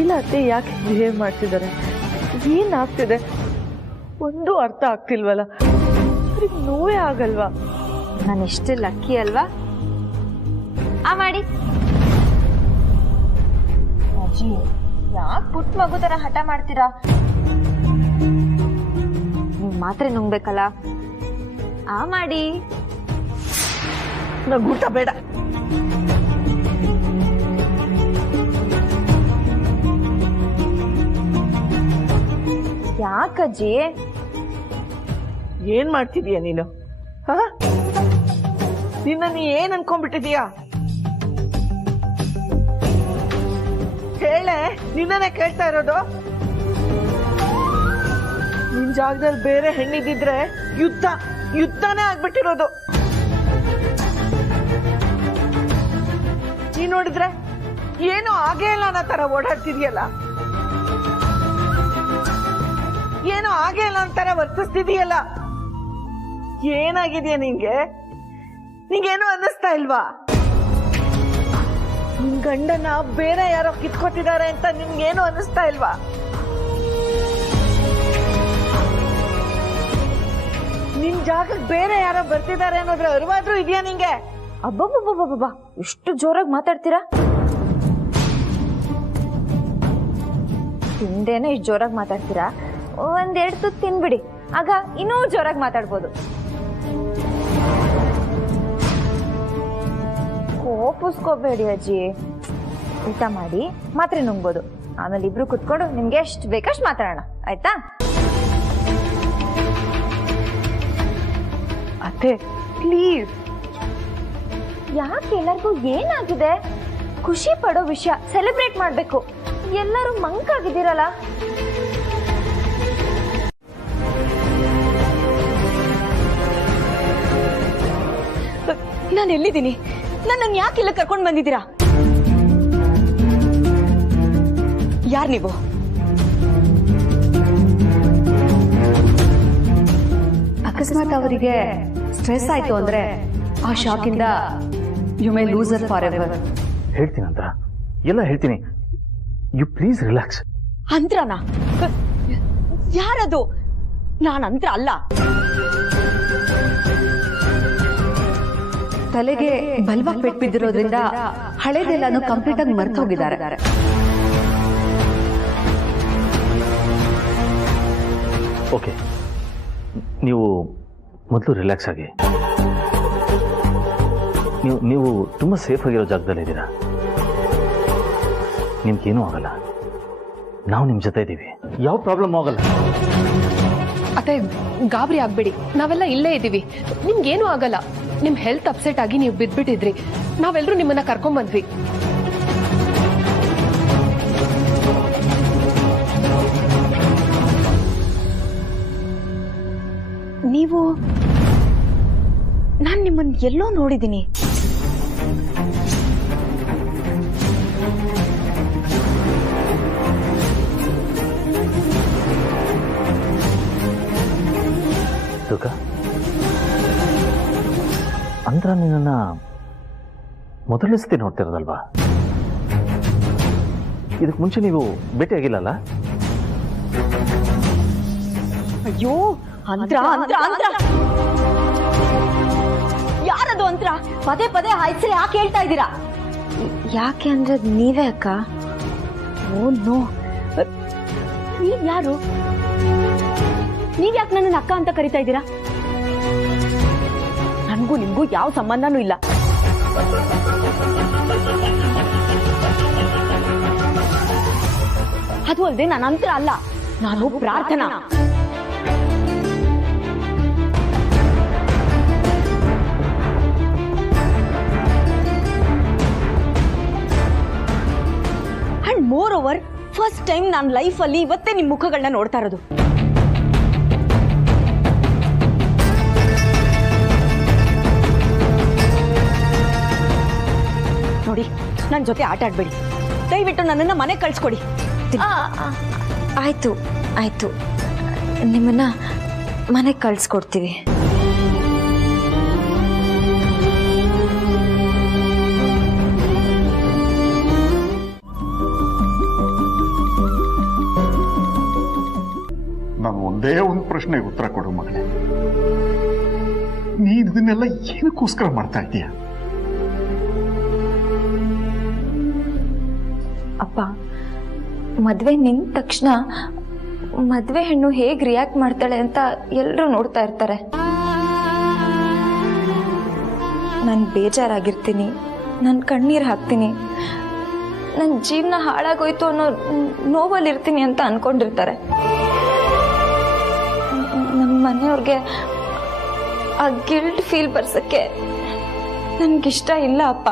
ಇಲ್ಲ ಅತ್ತೆ, ಯಾಕೆ ಬಿಹೇವ್ ಮಾಡ್ತಿದ್ದಾರೆ? ಏನಾಗ್ತಿದೆ ಒಂದು ಅರ್ಥ ಆಗ್ತಿಲ್ವಲ್ಲ. ನೋವೇ ಆಗಲ್ವಾ? ನಾನಿಷ್ಟು ಲಕ್ಕಿ ಅಲ್ವಾ? ಆ ಮಾಡಿ ಅಜ್ಜಿ, ಯಾಕೆ ಪುಟ್ಟ ಮಗು ತರ ಹಠ ಮಾಡ್ತೀರಾ? ನೀವು ಮಾತ್ರೆ ನುಂಗ್ಬೇಕಲ್ಲ, ಆ ಮಾಡಿ. ನಂಗೆ ಊಟ ಬೇಡ. ಯಾಕಜ್ಜಿ? ಏನ್ ಮಾಡ್ತಿದೀಯ ನೀನು? ನಿನ್ನ ನೀ ಏನ್ ಅನ್ಕೊಂಡ್ಬಿಟ್ಟಿದೀಯಾ? ಹೇಳೆ, ನಿನ್ನನೇ ಕೇಳ್ತಾ ಇರೋದು. ನಿನ್ ಜಾಗದಲ್ಲಿ ಬೇರೆ ಹೆಣ್ಣಿದ್ದಿದ್ರೆ ಯುದ್ಧನೇ ಆಗ್ಬಿಟ್ಟಿರೋದು. ನೀ ನೋಡಿದ್ರೆ ಏನು ಆಗೇ ಇಲ್ಲ ಅನ್ನೋ ತರ ಓಡಾಡ್ತಿದ್ಯಲ್ಲ, ಏನು ಆಗೇ ಇಲ್ಲ ಅಂತಾರ ವರ್ತಿಸ್ತಿದೀಯಲ್ಲ. ಏನಾಗಿದೆಯಾ ನಿಂಗೆ? ನಿಂಗೇನು ಅನ್ನಿಸ್ತಾ ಇಲ್ವಾ? ನಿನ್ ಗಂಡನ ಬೇರೆ ಯಾರೋ ಕಿತ್ಕೊತಿದ್ದಾರೆ ಅಂತ ನಿನ್ಗೇನು ಅನ್ನಿಸ್ತಾ ಇಲ್ವಾ? ನಿನ್ ಜಾಗಕ್ಕೆ ಬೇರೆ ಯಾರೋ ಬರ್ತಿದ್ದಾರೆ ಅನ್ನೋದ್ರ ಅರಿವಾದ್ರೂ ಇದೆಯಾ ನಿಂಗೆ? ಅಬ್ಬಬ್ಬಬ್ಬಬ್ಬ, ಎಷ್ಟು ಜೋರಾಗಿ ಮಾತಾಡ್ತೀರಾ? ತಿಂದೇನೆ ಇಷ್ಟು ಜೋರಾಗಿ ಮಾತಾಡ್ತೀರಾ? ಒಂದೆರಡು ತುತ್ತು ತಿನ್ಬಿಡಿ, ಆಗ ಇನ್ನೂ ಜೋರಾಗಿ ಮಾತಾಡ್ಬೋದು. ಕೋಪಿಸ್ಕೋಬೇಡಿ ಅಜ್ಜಿ. ಊಟ ಮಾಡಿ ಮಾತ್ರೆ ನುಂಗ್ಬೋದು, ಆಮೇಲೆ ಇಬ್ರು ಕುತ್ಕೊಂಡು ನಿಮ್ಗೆ ಎಷ್ಟು ಬೇಕಷ್ಟು ಮಾತಾಡೋಣ, ಆಯ್ತಾ? ಅತ್ತೆ ಪ್ಲೀಸ್. ಯಾಕೆ ಎಲ್ಲರಿಗೂ ಏನಾಗಿದೆ? ಖುಷಿ ಪಡೋ ವಿಷಯ ಸೆಲೆಬ್ರೇಟ್ ಮಾಡ್ಬೇಕು. ಎಲ್ಲರೂ ಮಂಕಾಗಿದ್ದೀರಲ್ಲ. ನಾನು ಎಲ್ಲಿದ್ದೀನಿ? ನನ್ನನ್ನು ಯಾಕೆ ಇಲ್ಲ ಕರ್ಕೊಂಡು ಬಂದಿದ್ದೀರಾ? ಯಾರು ನೀವು? ಅಕಸ್ಮಾತ್ ಅವರಿಗೆ ಸ್ಟ್ರೆಸ್ ಆಯ್ತು ಅಂದ್ರೆ ಆ ಶಾಕಿಂದ you may lose her forever. ಹೇಳ್ತೀನಿ ಅಂತ ಎಲ್ಲ ಹೇಳ್ತೀನಿ, ಯು ಪ್ಲೀಸ್ ರಿಲ್ಯಾಕ್ಸ್. ಅಂತ್ರನಾ? ಯಾರದು? ನಾನು ಅಂತ್ರ ಅಲ್ಲ. ತಲೆಗೆ ಬಲ್ವಾಗಿ ಪೆಟ್ಟು ಬಿದ್ದಿರೋದ್ರಿಂದ ಹಳೇದೆಲ್ಲಾನು ಕಂಪ್ಲೀಟ್ ಆಗಿ ಮರ್ತು ಹೋಗಿದ್ದಾರೆ. ಓಕೆ, ನೀವು ಮೊದಲು ರಿಲ್ಯಾಕ್ಸ್ ಆಗಿ. ನೀವು ತುಂಬ ಸೇಫ್ ಆಗಿರೋ ಜಾಗದಲ್ಲಿದ್ದೀರಾ. ನಿಮ್ಗೇನೂ ಆಗಲ್ಲ. ನಾವು ನಿಮ್ಮ ಜೊತೆ ಇದ್ದೀವಿ. ಯಾವ ಪ್ರಾಬ್ಲಮ್ ಆಗಲ್ಲ. ಅತ್ತೆ ಗಾಬರಿ ಆಗ್ಬೇಡಿ, ನಾವೆಲ್ಲ ಇಲ್ಲೇ ಇದ್ದೀವಿ. ನಿಮ್ಗೇನೂ ಆಗಲ್ಲ. ನಿಮ್ ಹೆಲ್ತ್ ಅಪ್ಸೆಟ್ ಆಗಿ ನೀವು ಬಿದ್ಬಿಟ್ಟಿದ್ರಿ. ನಾವೆಲ್ಲರೂ ನಿಮ್ಮನ್ನ ಕರ್ಕೊಂಡ್ ಬಂದ್ವಿ. ನೀವು ನಾನು ನಿಮ್ಮನ್ನ ಎಲ್ಲೋ ನೋಡಿದ್ದೀನಿ. ದುರ್ಗಾ, ಅಂದ್ರ ನಿನ್ನ ಮೊದಲನೇ ಸತಿ ನೋಡ್ತಿರೋದಲ್ವಾ? ಇದಕ್ಕೆ ಮುಂಚೆ ನೀವು ಭೇಟಿಯಾಗಿಲ್ಲಲ್ಲ? ಅಯ್ಯೋ, ಅಂತ್ರ ಅಂತ್ರ ಅಂತ್ರ ಯಾರದು ಅಂತ್ರ? ಪದೇ ಪದೇ ಹೆಸರು ಯಾಕೆ ಹೇಳ್ತಾ ಇದ್ದೀರಾ? ಯಾಕೆ ಅಂದ್ರೆ ನೀವೇ ಅಕ್ಕ. ಓ ನೋ, ನೀವ್ ಯಾರು? ನೀವ್ಯಾಕೆ ನನ್ನನ್ನು ಅಕ್ಕ ಅಂತ ಕರಿತಾ ಇದ್ದೀರಾ? ನನ್ಗೂ ನಿಮ್ಗೂ ಯಾವ ಸಂಬಂಧನೂ ಇಲ್ಲ. ಅದು ಅಲ್ಲದೆ ನಾನು ಅಂತರ ಅಲ್ಲ, ನಾನು ಪ್ರಾರ್ಥನಾ. And more over first time ನಾನು ಲೈಫಲ್ಲಿ ಇವತ್ತೇ ನಿಮ್ಮ ಮುಖಗಳನ್ನ ನೋಡ್ತಾ ಇರೋದು. ನೋಡಿ, ನನ್ನ ಜೊತೆ ಆಟ ಆಡ್ಬೇಡಿ. ದಯವಿಟ್ಟು ನನ್ನನ್ನು ಮನೆ ಕಳ್ಸ್ಕೊಡಿ. ಆಯ್ತು ಆಯ್ತು, ನಿಮ್ಮನ್ನ ಮನೆಗೆ ಕಳ್ಸ್ಕೊಡ್ತೀವಿ. ನಾನು ಒಂದೇ ಒಂದು ಪ್ರಶ್ನೆಗೆ ಉತ್ತರ ಕೊಡು ಮಗನೇ. ನೀನು ಇದನ್ನೆಲ್ಲ ಏನಕ್ಕೋಸ್ಕರ ಮಾಡ್ತಾ ಇದ್ದೀಯ? ಅಪ್ಪ, ಮದ್ವೆ ನಿಂತ ತಕ್ಷಣ ಮದ್ವೆ ಹೆಣ್ಣು ಹೇಗ್ ರಿಯಾಕ್ಟ್ ಮಾಡ್ತಾಳೆ ಅಂತ ಎಲ್ಲರೂ ನೋಡ್ತಾ ಇರ್ತಾರೆ. ನಾನು ಬೇಜಾರಾಗಿರ್ತೀನಿ, ನಾನು ಕಣ್ಣೀರು ಹಾಕ್ತೀನಿ, ನನ್ನ ಜೀವನ ಹಾಳಾಗೋಯ್ತು ಅನ್ನೋ ನೋವಲ್ಲಿರ್ತೀನಿ ಅಂತ ಅನ್ಕೊಂಡಿರ್ತಾರೆ. ನಮ್ಮ ಮನೆಯವ್ರಿಗೆ ಆ ಗಿಲ್ಟ್ ಫೀಲ್ ಬರ್ಸಕ್ಕೆ ನನ್ಗಿಷ್ಟ ಇಲ್ಲ ಅಪ್ಪ.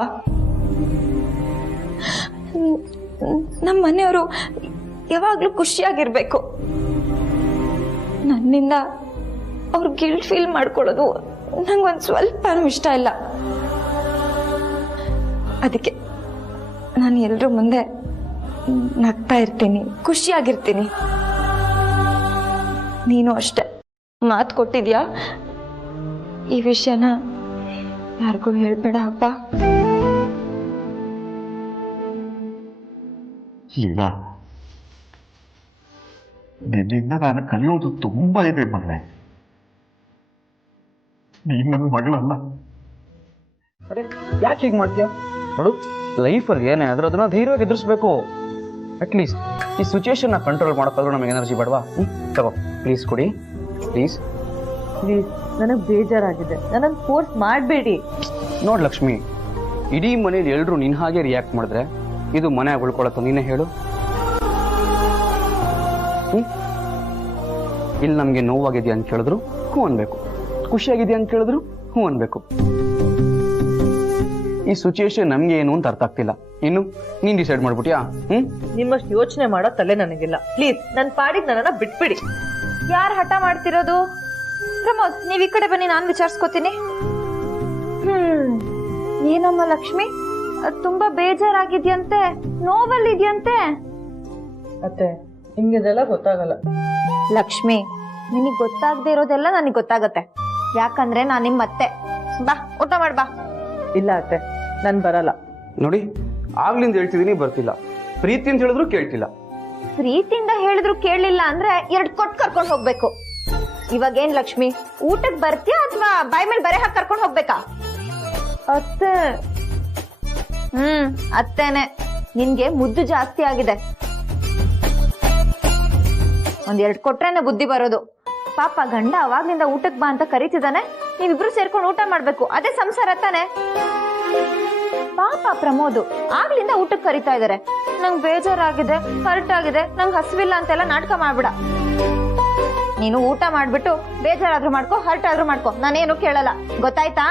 ನಮ್ಮ ಮನೆಯವರು ಯಾವಾಗ್ಲೂ ಖುಷಿಯಾಗಿರ್ಬೇಕು. ನನ್ನಿಂದ ಅವ್ರು ಗಿಲ್ಟ್ ಫೀಲ್ ಮಾಡ್ಕೊಳ್ಳೋದು ನಂಗೊಂದು ಸ್ವಲ್ಪನೂ ಇಷ್ಟ ಇಲ್ಲ. ಅದಕ್ಕೆ ನಾನು ಎಲ್ರ ಮುಂದೆ ನಗ್ತಾ ಇರ್ತೀನಿ, ಖುಷಿಯಾಗಿರ್ತೀನಿ. ನೀನು ಅಷ್ಟೆ ಮಾತು ಕೊಟ್ಟಿದ್ಯಾ, ಈ ವಿಷಯನ ಯಾರಿಗೂ ಹೇಳ್ಬೇಡ ಅಪ್ಪ. ಇಲ್ಲ, ನಿನ್ನಿಂದ ನಾನು ಕಲಿಯೋದು ತುಂಬಾ ಇದೆ ಮಗನೇ. ನೀನ್ ನನ್ನ ಮಗಳಲ್ಲ. ಯಾಕೆ ಹೀಗೆ ಮಾಡ್ತೀಯ? ನೋಡು, ಲೈಫಲ್ಲಿ ಏನೇ ಆದ್ರೂ ಅದನ್ನ ಧೈರ್ಯವಾಗಿ ಎದುರಿಸ್ಬೇಕು. ಅಟ್ಲೀಸ್ಟ್ ಈ ಸಿಚುವೇಶನ್ನ ಕಂಟ್ರೋಲ್ ಮಾಡೋಕ್ಕಾದ್ರೂ ನಮಗೆ ಎನರ್ಜಿ ಬೇಡವಾ? ತಗೋ, ಪ್ಲೀಸ್ ಕೊಡಿ, ಪ್ಲೀಸ್. ನನಗೆ ಬೇಜಾರಾಗಿದೆ, ನನ್ನನ್ನು ಫೋರ್ಸ್ ಮಾಡಬೇಡಿ. ನೋಡ್ ಲಕ್ಷ್ಮಿ, ಇಡೀ ಮನೇಲಿ ಎಲ್ರು ನಿನ್ ಹಾಗೆ ರಿಯಾಕ್ಟ್ ಮಾಡಿದ್ರೆ ಇದು ಮನೆ ಉಳ್ಕೊಳತ್ತ? ನೀನೇ ಹೇಳು. ಇಲ್ಲಿ ನಮ್ಗೆ ನೋವಾಗಿದೆಯಾ ಅಂತ ಕೇಳಿದ್ರು ಹ್ಞೂ ಅನ್ಬೇಕು, ಖುಷಿಯಾಗಿದೆಯಾ ಅಂತ ಕೇಳಿದ್ರು ಹ್ಞೂ ಅನ್ಬೇಕು. ಈ ಸಿಚುಯೇಷನ್ ನಮ್ಗೆ ಏನು ಅಂತ ಅರ್ಥ ಆಗ್ತಿಲ್ಲ. ಇನ್ನು ನೀನ್ ಡಿಸೈಡ್ ಮಾಡ್ಬಿಟ್ಯಾ? ನಿಮ್ಮಷ್ಟು ಯೋಚನೆ ಮಾಡೋ ತಲೆ ನನಗಿಲ್ಲ. ಪ್ಲೀಸ್ ನನ್ನ ಪಾಡಿಗೆ ನನ್ನನ್ನ ಬಿಟ್ಬಿಡಿ. ಯಾರು ಹಠ ಮಾಡ್ತಿರೋದು? ಪ್ರಮೋದ್, ನೀವ್ ಈ ಕಡೆ ಬನ್ನಿ, ನಾನು ವಿಚಾರಿಸ್ಕೋತೀನಿ. ಏನಮ್ಮ ಲಕ್ಷ್ಮಿ, ತುಂಬಾ ಬೇಜಾರಾಗಿದ್ಯಂತೆ, ನೋವಲ್ಲಿದ್ಯಂತೆ. ಅತ್ತೆ, ನಿಮ್ಗೆದೆಲ್ಲ ಗೊತ್ತಾಗಲ್ಲ. ಲಕ್ಷ್ಮಿ, ನಿನಗ್ ಗೊತ್ತಾಗದೆ ಇರೋದೆಲ್ಲ ನನಗ್ ಗೊತ್ತಾಗತ್ತೆ. ಯಾಕಂದ್ರೆ ನಾನು ನಿಮ್ಮ ಅತ್ತೆ. ಬಾ, ಊಟ ಮಾಡ್ ಬಾ. ಇಲ್ಲ ಅತ್ತೆ, ನನ್ ಬರಲ್ಲ. ನೋಡಿ, ಆಗ್ಲಿಂದ ಹೇಳ್ತಿದೀನಿ, ಬರ್ತಿಲ್ಲ. ಪ್ರೀತಿ ಅಂತ ಹೇಳಿದ್ರು ಕೇಳ್ತಿಲ್ಲ. ಪ್ರೀತಿಯಿಂದ ಹೇಳಿದ್ರು ಕೇಳಲಿಲ್ಲ ಅಂದ್ರೆ 2 ಕೊಟ್ಟು ಕರ್ಕೊಂಡು ಹೋಗ್ಬೇಕು. ಇವಾಗೇನ್ ಲಕ್ಷ್ಮಿ, ಊಟಕ್ ಬರ್ತೀಯಾ ಅಥವಾ ಬಾಯ್ ಮೇಲೆ ಬರೆ ಹಾಕಿ ಕರ್ಕೊಂಡು ಹೋಗ್ಬೇಕಾ? ಅತ್ತೆ. ಅತ್ತೇನೆ. ನಿನ್ಗೆ ಮುದ್ದು ಜಾಸ್ತಿ ಆಗಿದೆ. 1-2 ಕೊಟ್ರೇನೆ ಬುದ್ಧಿ ಬರೋದು. ಪಾಪ ಗಂಡ ಅವಾಗ್ಲಿಂದ ಊಟಕ್ಕೆ ಬಾ ಅಂತ ಕರೀತಿದ್ದಾನೆ, ನೀವಿಬ್ರು ಸೇರ್ಕೊಂಡು ಊಟ ಮಾಡ್ಬೇಕು, ಅದೇ ಸಂಸಾರ ತಾನೆ. ಪಾಪ ಪ್ರಮೋದ್ ಆಗ್ಲಿಂದ ಊಟಕ್ಕೆ ಕರೀತಾ ಇದಾರೆ. ನಂಗ್ ಬೇಜಾರಾಗಿದೆ, ಹರ್ಟ್ ಆಗಿದೆ, ನಂಗ್ ಹಸಿವಿಲ್ಲ ಅಂತೆಲ್ಲ ನಾಟಕ ಮಾಡ್ಬಿಡ. ನೀನು ಊಟ ಮಾಡ್ಬಿಟ್ಟು ಬೇಜಾರಾದ್ರೂ ಮಾಡ್ಕೋ, ಹರ್ಟ್ ಆದ್ರೂ ಮಾಡ್ಕೋ, ನಾನೇನು ಕೇಳಲ್ಲ, ಗೊತ್ತಾಯ್ತಾ?